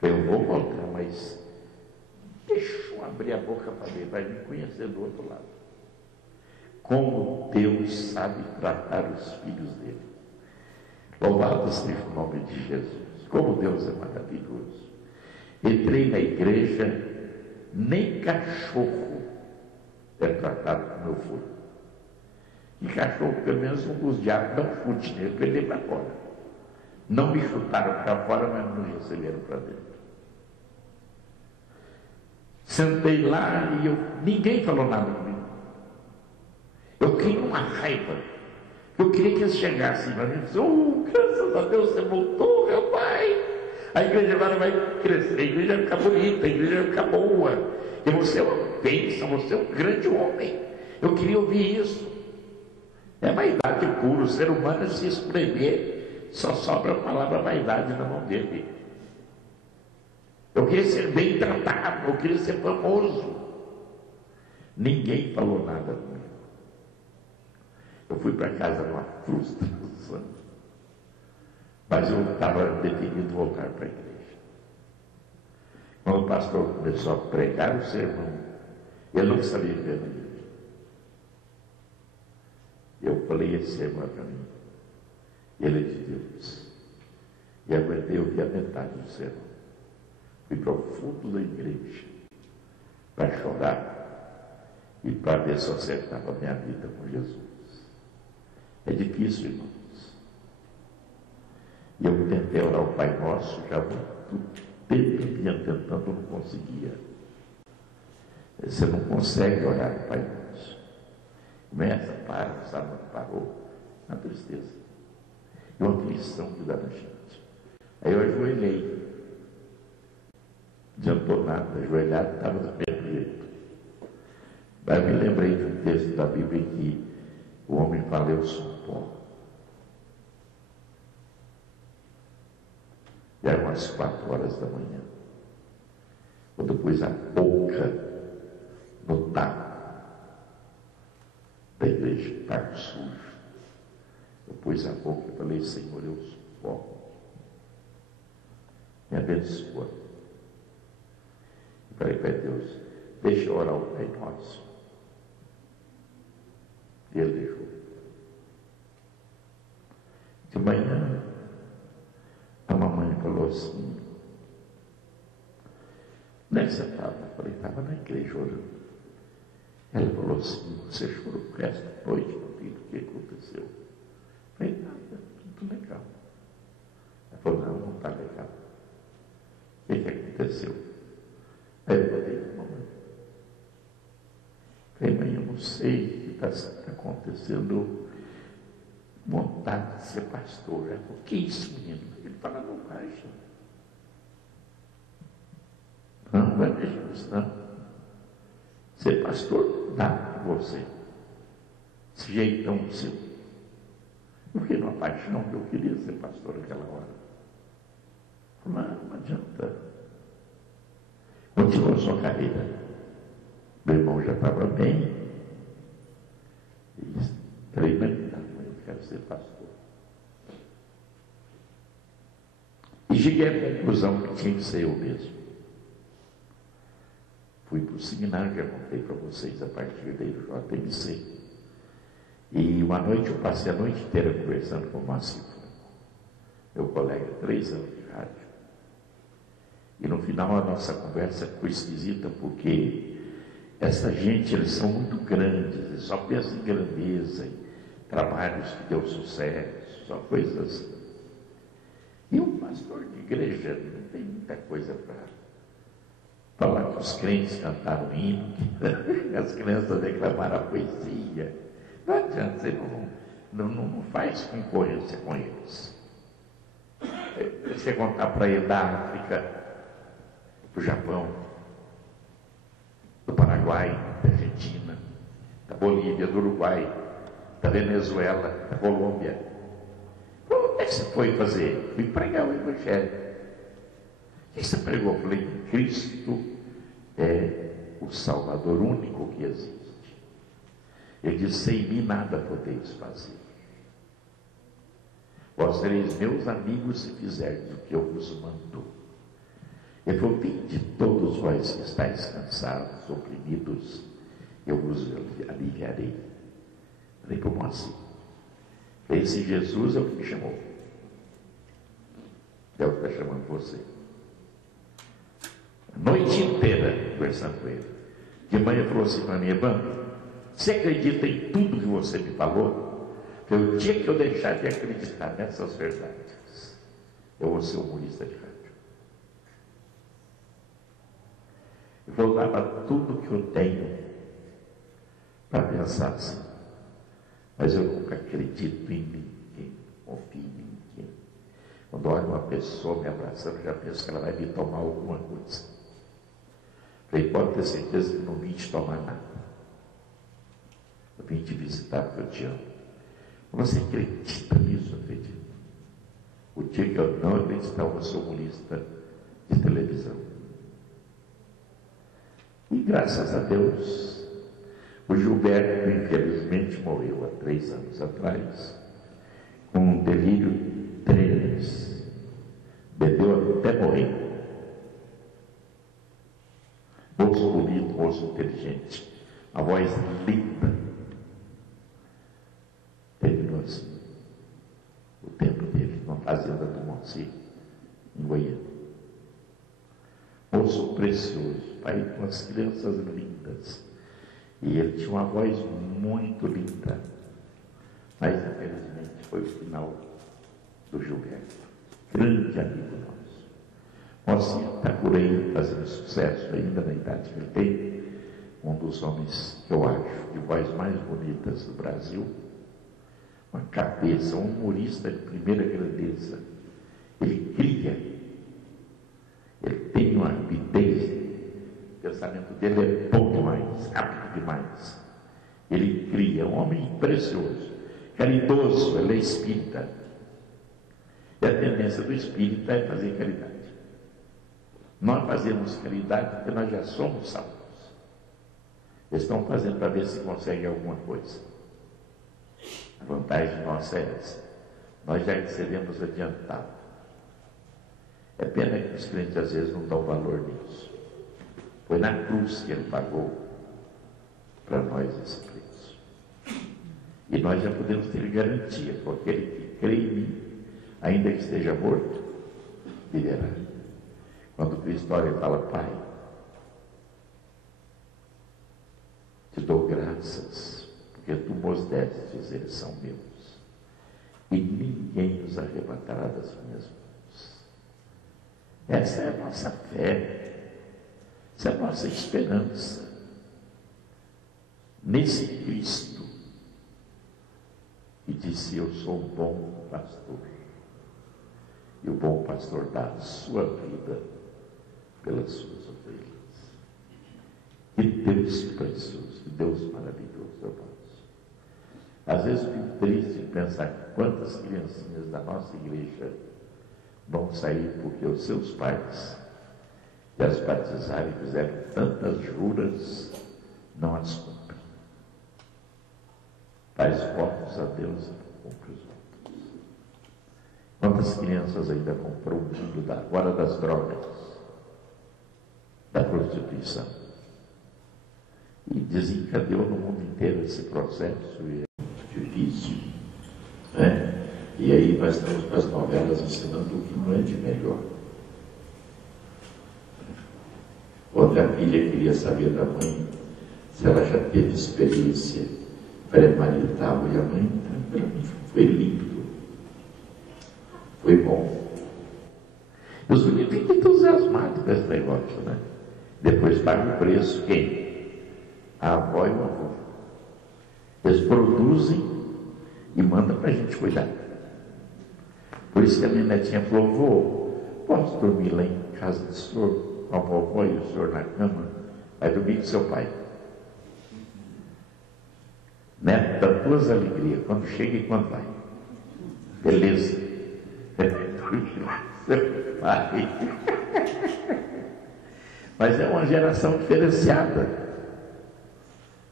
Eu vou voltar, mas deixa eu abrir a boca para ver, vai me conhecer do outro lado. Como Deus sabe tratar os filhos dele. Louvado seja o nome de Jesus. Como Deus é maravilhoso. Entrei na igreja, nem cachorro é tratado como eu fui. E cachorro, pelo menos os diabos não chute nele para ele ir para fora. Não me chutaram para fora, mas não receberam para dentro. Sentei lá e ninguém falou nada comigo. Eu criei uma raiva. Eu queria que eles chegassem para mim e dissessem, oh, graças a Deus você voltou, meu pai. A igreja agora vai crescer, a igreja vai ficar bonita, a igreja vai ficar boa. E você é uma bênção, você é um grande homem. Eu queria ouvir isso. É vaidade pura, o ser humano se espremer, só sobra a palavra vaidade na mão dele. Eu queria ser bem tratado, eu queria ser famoso. Ninguém falou nada comigo. Eu fui para casa numa frustração. Mas eu estava definido voltar para a igreja. Quando o pastor começou a pregar o sermão, eu não sabia ver na igreja. Eu falei esse sermão para mim. Ele é de Deus. E aguentei ouvir a metade do sermão. Fui para o fundo da igreja para chorar e para ver se eu acertava a minha vida com Jesus. É difícil, irmãos. E eu tentei orar o Pai Nosso, já muito tempo vinha tentando, não conseguia. Você não consegue orar o Pai Nosso. Começa, para, sabe, parou, na tristeza. E uma aflição que dá na gente. Aí eu ajoelhei. Não adiantou nada, ajoelhado estava do mesmo jeito. Mas me lembrei de um texto da Bíblia em que o homem fala: eu sou pó. E eram umas 4 horas da manhã, quando eu pus a boca no taco da igreja, taco sujo. Eu pus a boca e falei: Senhor, eu sou pó. Me abençoa. E falei para Deus: deixa eu orar o Pai Nosso. E ele deixou. De manhã, a mamãe falou assim: onde é que você estava? Eu falei: estava na igreja orando. Ela falou assim: você chorou o resto da noite, meu filho, o que aconteceu? Eu falei: nada, tudo legal. Ela falou: não está legal. O que aconteceu? Aí eu falei: mamãe. Falei: mãe, eu não sei o que está acontecendo. Vontade de ser pastor. Ela falou: que isso, menino? Ele fala: não vai, não vai mexer nisso, não. Ser pastor não dá para você. Esse jeitão seu. Eu fiquei numa paixão que eu queria ser pastor naquela hora. Não adianta. Continuou sua carreira. Meu irmão já estava bem. E treinando. Quero ser pastor. E cheguei à conclusão que tinha que ser eu mesmo. Fui para o seminário, já contei para vocês a partir daí do JMC. E uma noite eu passei a noite inteira conversando com o Márcio, meu colega, 3 anos de rádio. E no final a nossa conversa ficou esquisita, porque essa gente, eles são muito grandes, eles só pensam em grandeza, em trabalhos que deu sucesso, só coisas assim. E um pastor de igreja não tem muita coisa para falar que os crentes cantaram hino, que as crianças declamaram a poesia. Não adianta, você não faz concorrência com eles. Você contar para ele da África, do Japão, do Paraguai, da Argentina, da Bolívia, do Uruguai, da Venezuela, da Colômbia. O que é que você foi fazer? Fui pregar o Evangelho. O que você pregou? Falei: Cristo é o Salvador único que existe. Ele disse: sem mim nada podeis fazer. Vós sereis meus amigos se fizerdes o que eu vos mando. Ele falou: vinde todos vós que estáis cansados, oprimidos, eu vos aliviarei. Falei para o Moacir: esse Jesus é o que me chamou. É o que está chamando você. A noite inteira conversando com ele. De manhã ele falou assim para mim: Evandro, você acredita em tudo que você me falou? O dia que eu deixar de acreditar nessas verdades, eu vou ser humorista de rádio. Eu vou dar para tudo que eu tenho para pensar assim. Mas eu nunca acredito em ninguém, confio em ninguém. Quando olho uma pessoa me abraçando, já penso que ela vai me tomar alguma coisa. Falei: pode ter certeza que não vim te tomar nada. Eu vim te visitar porque eu te amo. Você acredita nisso? Acredito. O dia que eu não acreditar, eu vou ser humorista de televisão. E graças a Deus, o Gilberto, infelizmente, morreu há 3 anos atrás, com um delírio tremens. Bebeu até morrer. Moço bonito, moço inteligente, a voz linda. Terminou assim o tempo dele, numa fazenda do Moacir, em Goiânia. Moço precioso, pai com as crianças lindas. E ele tinha uma voz muito linda. Mas, infelizmente, foi o final do Gilberto. Grande amigo nosso. Moacir está por aí, fazendo sucesso ainda na idade que ele tem. Um dos homens, que eu acho, de voz mais bonitas do Brasil. uma cabeça, um humorista de primeira grandeza. Ele cria, ele tem uma rapidez, o pensamento dele é bom demais, rápido demais. Ele cria, um homem precioso, caridoso, ele é espírita. E a tendência do espírita é fazer caridade. Nós fazemos caridade porque nós já somos salvos. Eles estão fazendo para ver se conseguem alguma coisa. A vantagem nossa é essa. Nós já recebemos adiantado. É pena que os crentes às vezes não dão valor nisso. Foi na cruz que ele pagou para nós esse preço. E nós já podemos ter garantia, porque aquele que crê em mim, ainda que esteja morto, viverá. Quando Cristo olha e fala, Pai, te dou graças, porque tu nos destes, eles são meus, e ninguém nos arrebatará das minhas mãos. Essa é a nossa fé, essa é a nossa esperança, nesse Cristo, que disse, eu sou um bom pastor, e o bom pastor dá a sua vida pelas suas ovelhas. Que Deus precioso, que Deus maravilhoso é nosso. Às vezes fico triste de pensar quantas criancinhas da nossa igreja vão sair porque os seus pais que as batizaram e fizeram tantas juras, não as cumprem. Faz votos a Deus e não cumpre os votos. Quantas crianças ainda comprou o mundo agora das drogas, da prostituição, e desencadeou no mundo inteiro esse processo, e é muito difícil, né? E aí nós estamos com as novelas ensinando o que não é de melhor. Outra filha queria saber da mãe se ela já teve experiência pré-marital, e a mãe, para mim, foi lindo, foi bom. E os meninos ficam entusiasmados com esse negócio, né? Depois paga o preço, quem? A avó e o avô. Eles produzem e mandam para a gente cuidar. Por isso que a minha netinha falou, vô, posso dormir lá em casa do senhor, com a vovó e o senhor na cama? Vai dormir com seu pai. Neto, dá duas alegrias, quando chega e quando vai. Beleza. Vai dormir lá com seu pai. Mas é uma geração diferenciada,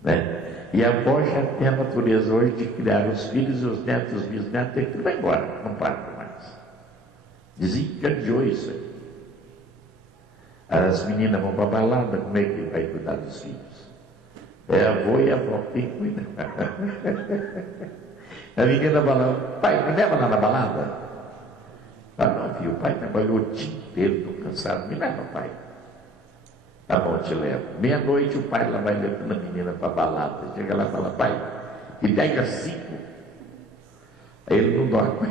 né? E a avó já tem a natureza hoje de criar os filhos e os netos, os bisnetos, e tudo vai embora, não para mais. Desencadeou isso aí. As meninas vão para a balada, como é que vai cuidar dos filhos? É a avó e a avó quem cuida. A menina fala, pai, me leva lá na balada? Ah, não, filho, o pai trabalhou o dia inteiro, estou cansado, me leva, pai. Tá bom, te levo. Meia-noite o pai lá vai levando a menina para a balada. Chega lá e fala, pai, e pega 5. Aí ele não dorme.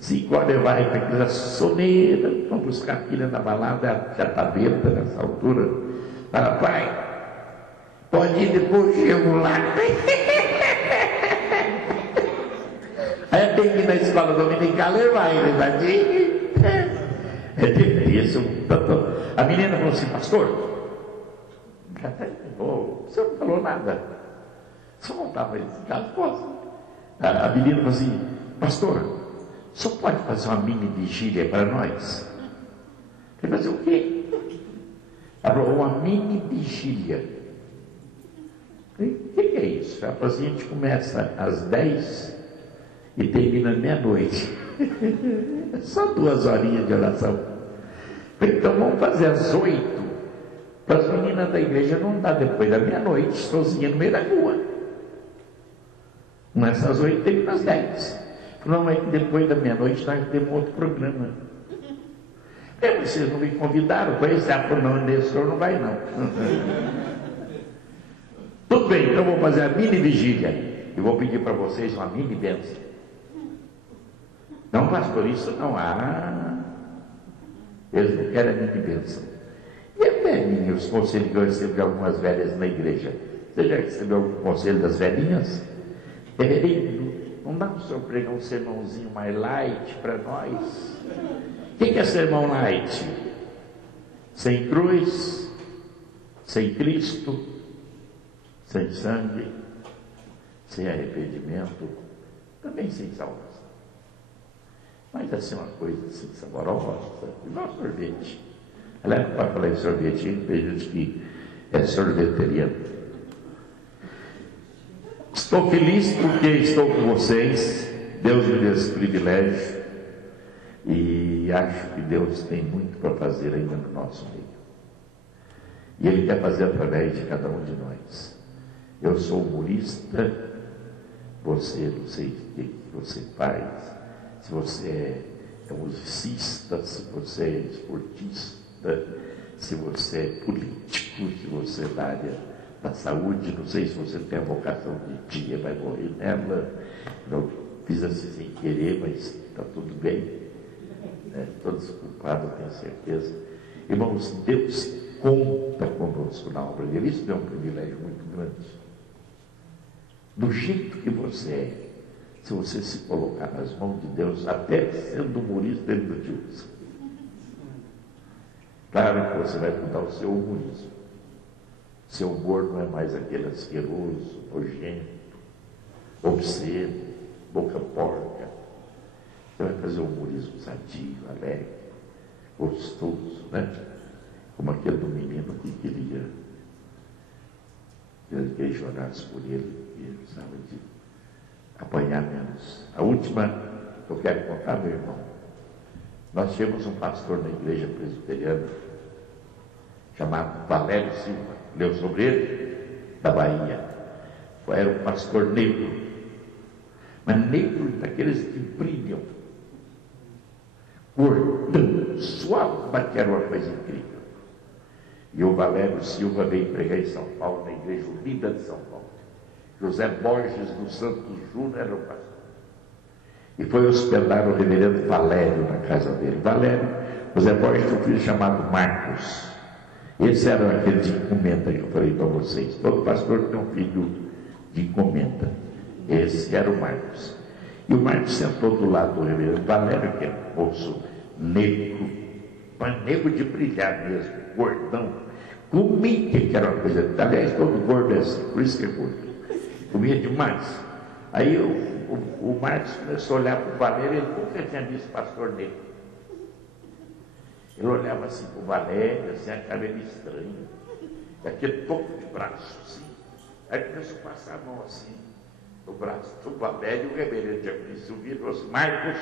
5 horas ele vai para aquela soneira, para buscar a filha na balada, já está bêbada nessa altura. Fala, pai, pode ir depois, chego lá. Aí tem que ir na escola dominical, ele vai dizer. É difícil. A menina falou assim, pastor, já está você não falou nada. Só não estava em casa, posso. A menina falou assim, pastor, só pode fazer uma mini vigília para nós? Ele fazer o quê? Ela falou, uma mini vigília. O que é isso? Ela falou assim, a gente começa às 10 e termina meia-noite. Só 2 horinhas de oração. Então vamos fazer às 8. Para as meninas da igreja não dá depois da meia-noite, sozinha no meio da rua. Começa às 8 e termina às 10. Não é que depois da meia-noite nós temos outro programa. Vocês não me convidaram para esse? Não, nesse senhor não vai não. Tudo bem, então vou fazer a mini vigília. E vou pedir para vocês uma mini bênção. Não, pastor, isso não. Eles não querem a mini bênção. E a velhinha, os conselhos que eu recebi de algumas velhas na igreja. Você já recebeu algum conselho das velhinhas? Reverendo, não dá para o senhor pregar um sermãozinho mais light para nós? O que é sermão light? Sem cruz, sem Cristo, sem sangue, sem arrependimento, também sem salvação. Mas assim, uma coisa assim, saborosa, igual sorvete. Aliás, não pode falar em sorvete, tem gente que é sorveteriano. Estou feliz porque estou com vocês. Deus me deu esse privilégio. E acho que Deus tem muito para fazer ainda no nosso meio. E Ele quer fazer através de cada um de nós. Eu sou humorista, você, não sei o que você faz, se você é musicista, se você é esportista, se você é político, se você é da área da saúde, não sei se você tem a vocação de dia, vai morrer nela. Eu fiz assim sem querer, mas está tudo bem. Todos culpados, tenho certeza. Irmãos, Deus conta conosco na obra dele. Isso é um privilégio muito grande. Do jeito que você é, se você se colocar nas mãos de Deus, até sendo humorista, Ele não te usa. Claro que você vai mudar o seu humorismo. Seu humor não é mais aquele asqueroso, nojento, obsceno, boca porca. Você vai fazer um humorismo sadio, alegre, gostoso, né? Como aquele do menino que queria que ele jogasse por ele, e precisava de apanhar menos. A última que eu quero contar, meu irmão. Nós tínhamos um pastor na igreja presbiteriana chamado Valério Silva. Leu sobre ele? Da Bahia. Era um pastor negro. Mas negro daqueles que brilham. Gordão, suave, mas que era uma coisa incrível. E o Valério Silva veio pregar em São Paulo, na Igreja Unida de São Paulo. José Borges dos Santos Júnior era o pastor. E foi hospedar o reverendo Valério na casa dele. Valério, José Borges tinha um filho chamado Marcos. Esse era aquele de encomenda que eu falei para vocês. Todo pastor tem um filho de encomenda. Esse era o Marcos. E o Marcos sentou do lado do reverendo Valério, que era um moço negro, mas negro de brilhar mesmo, gordão. Comia, que era uma coisa. Aliás, todo gordo é assim, por isso que é gordo. Comia demais. Aí o Marcos começou a olhar para o Valério, ele nunca tinha visto pastor negro. Ele olhava assim para o Valério, assim, achava ele estranho. Aquele topo de braço, assim. Aí começou a passar a mão assim, no braço do Valério, e o reverendo já conhecia o vídeo e falou assim: Marcos.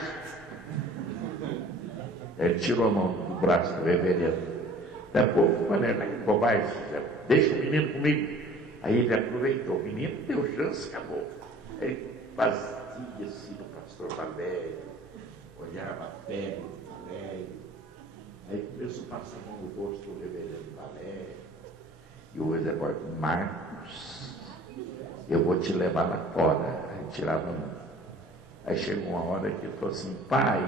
Ele tirou a mão do braço do reverendo. Daqui a pouco o Valério, bobagem, deixa o menino comigo. Aí ele aproveitou, o menino deu chance, acabou. Ele fazia assim no pastor Valério, olhava a pele do Valério. Aí começou a passar a mão no rosto do reverendo Valério. E o repórter, Marcos, eu vou te levar lá fora. Aí tirava a mão. Aí chegou uma hora que ele falou assim: pai,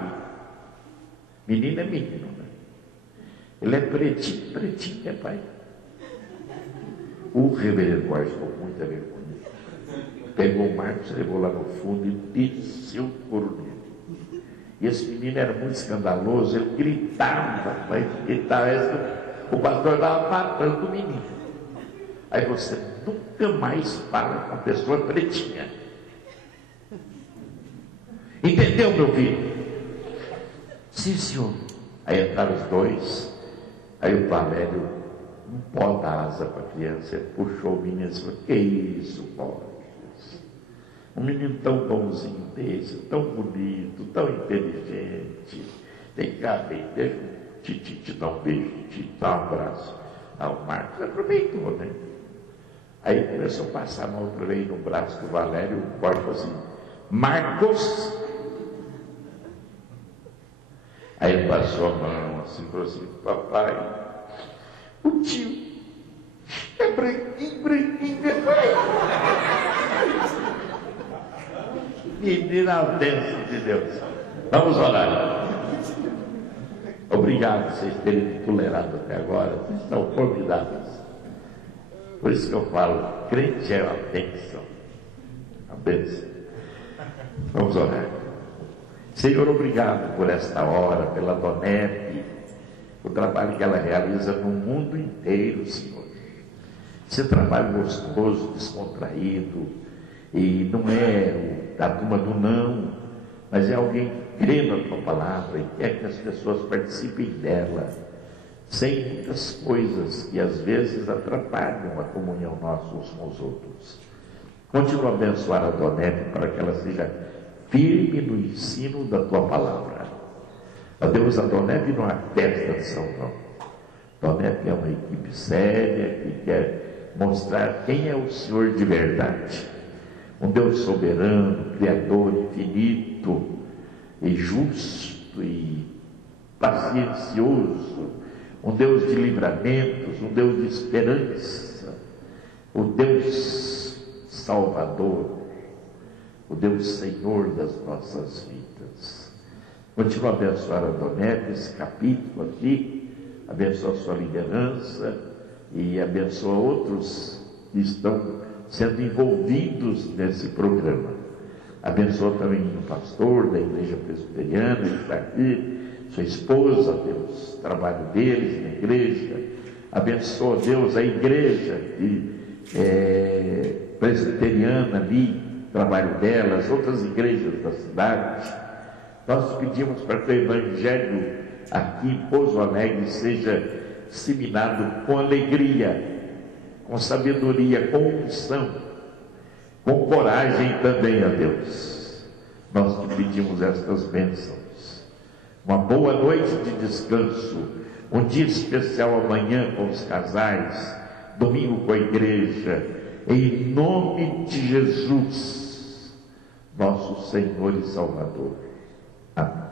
menino é menino, né? Ele é pretinho, pretinho, é pai. O reverendo Borges ficou com muita vergonha. Pegou o Marcos, levou lá no fundo e desceu o couro nele. E esse menino era muito escandaloso, ele gritava, mas gritava, o pastor estava matando o menino. Aí você nunca mais fala com a pessoa pretinha. Entendeu, meu filho? Sim, senhor. Aí entraram os dois, aí o Valério, um pó da asa para a criança, ele puxou o menino e disse: que isso, Borges? Um menino tão bonzinho desse, tão bonito, tão inteligente. Vem cá, deixa o Titi te dar um beijo, te dar um abraço. Aí o Marcos aproveitou, né? Aí começou a passar a mão outra vez no braço do Valério, o Borges falou assim: Marcos. Aí ele passou a mão assim, falou assim: papai, o tio é branquinho, branquinho, né, pai? Menina a bênção de Deus. Vamos orar. Obrigado por vocês terem me tolerado até agora. Vocês estão formidáveis. Por isso que eu falo, crente é uma bênção. A bênção. Vamos orar. Senhor, obrigado por esta hora, pela Donete, o trabalho que ela realiza no mundo inteiro, Senhor. Esse trabalho gostoso, descontraído, e não é da turma do não, mas é alguém que crê na tua palavra e quer que as pessoas participem dela, sem muitas coisas que às vezes atrapalham a comunhão nossa uns com os outros. Continua a abençoar a Donete para que ela seja firme no ensino da tua palavra. A Deus, a Donete não é festa de São João. Donete é uma equipe séria que quer mostrar quem é o Senhor de verdade. Um Deus soberano, criador, infinito e justo e paciencioso. Um Deus de livramentos, um Deus de esperança, o Deus Salvador, o Deus Senhor das nossas vidas. Continua a abençoar a Donete, esse capítulo aqui, abençoa a sua liderança e abençoa outros que estão sendo envolvidos nesse programa. Abençoa também o pastor da igreja presbiteriana, que está aqui, sua esposa, Deus, o trabalho deles na igreja. Abençoa, Deus, a igreja presbiteriana ali, trabalho delas, outras igrejas da cidade. Nós pedimos para que o evangelho aqui em Pouso Alegre seja disseminado com alegria, com sabedoria, com unção, com coragem também, a Deus. Nós te pedimos estas bênçãos. Uma boa noite de descanso, um dia especial amanhã com os casais, domingo com a igreja, em nome de Jesus, nosso Senhor e Salvador. Amém.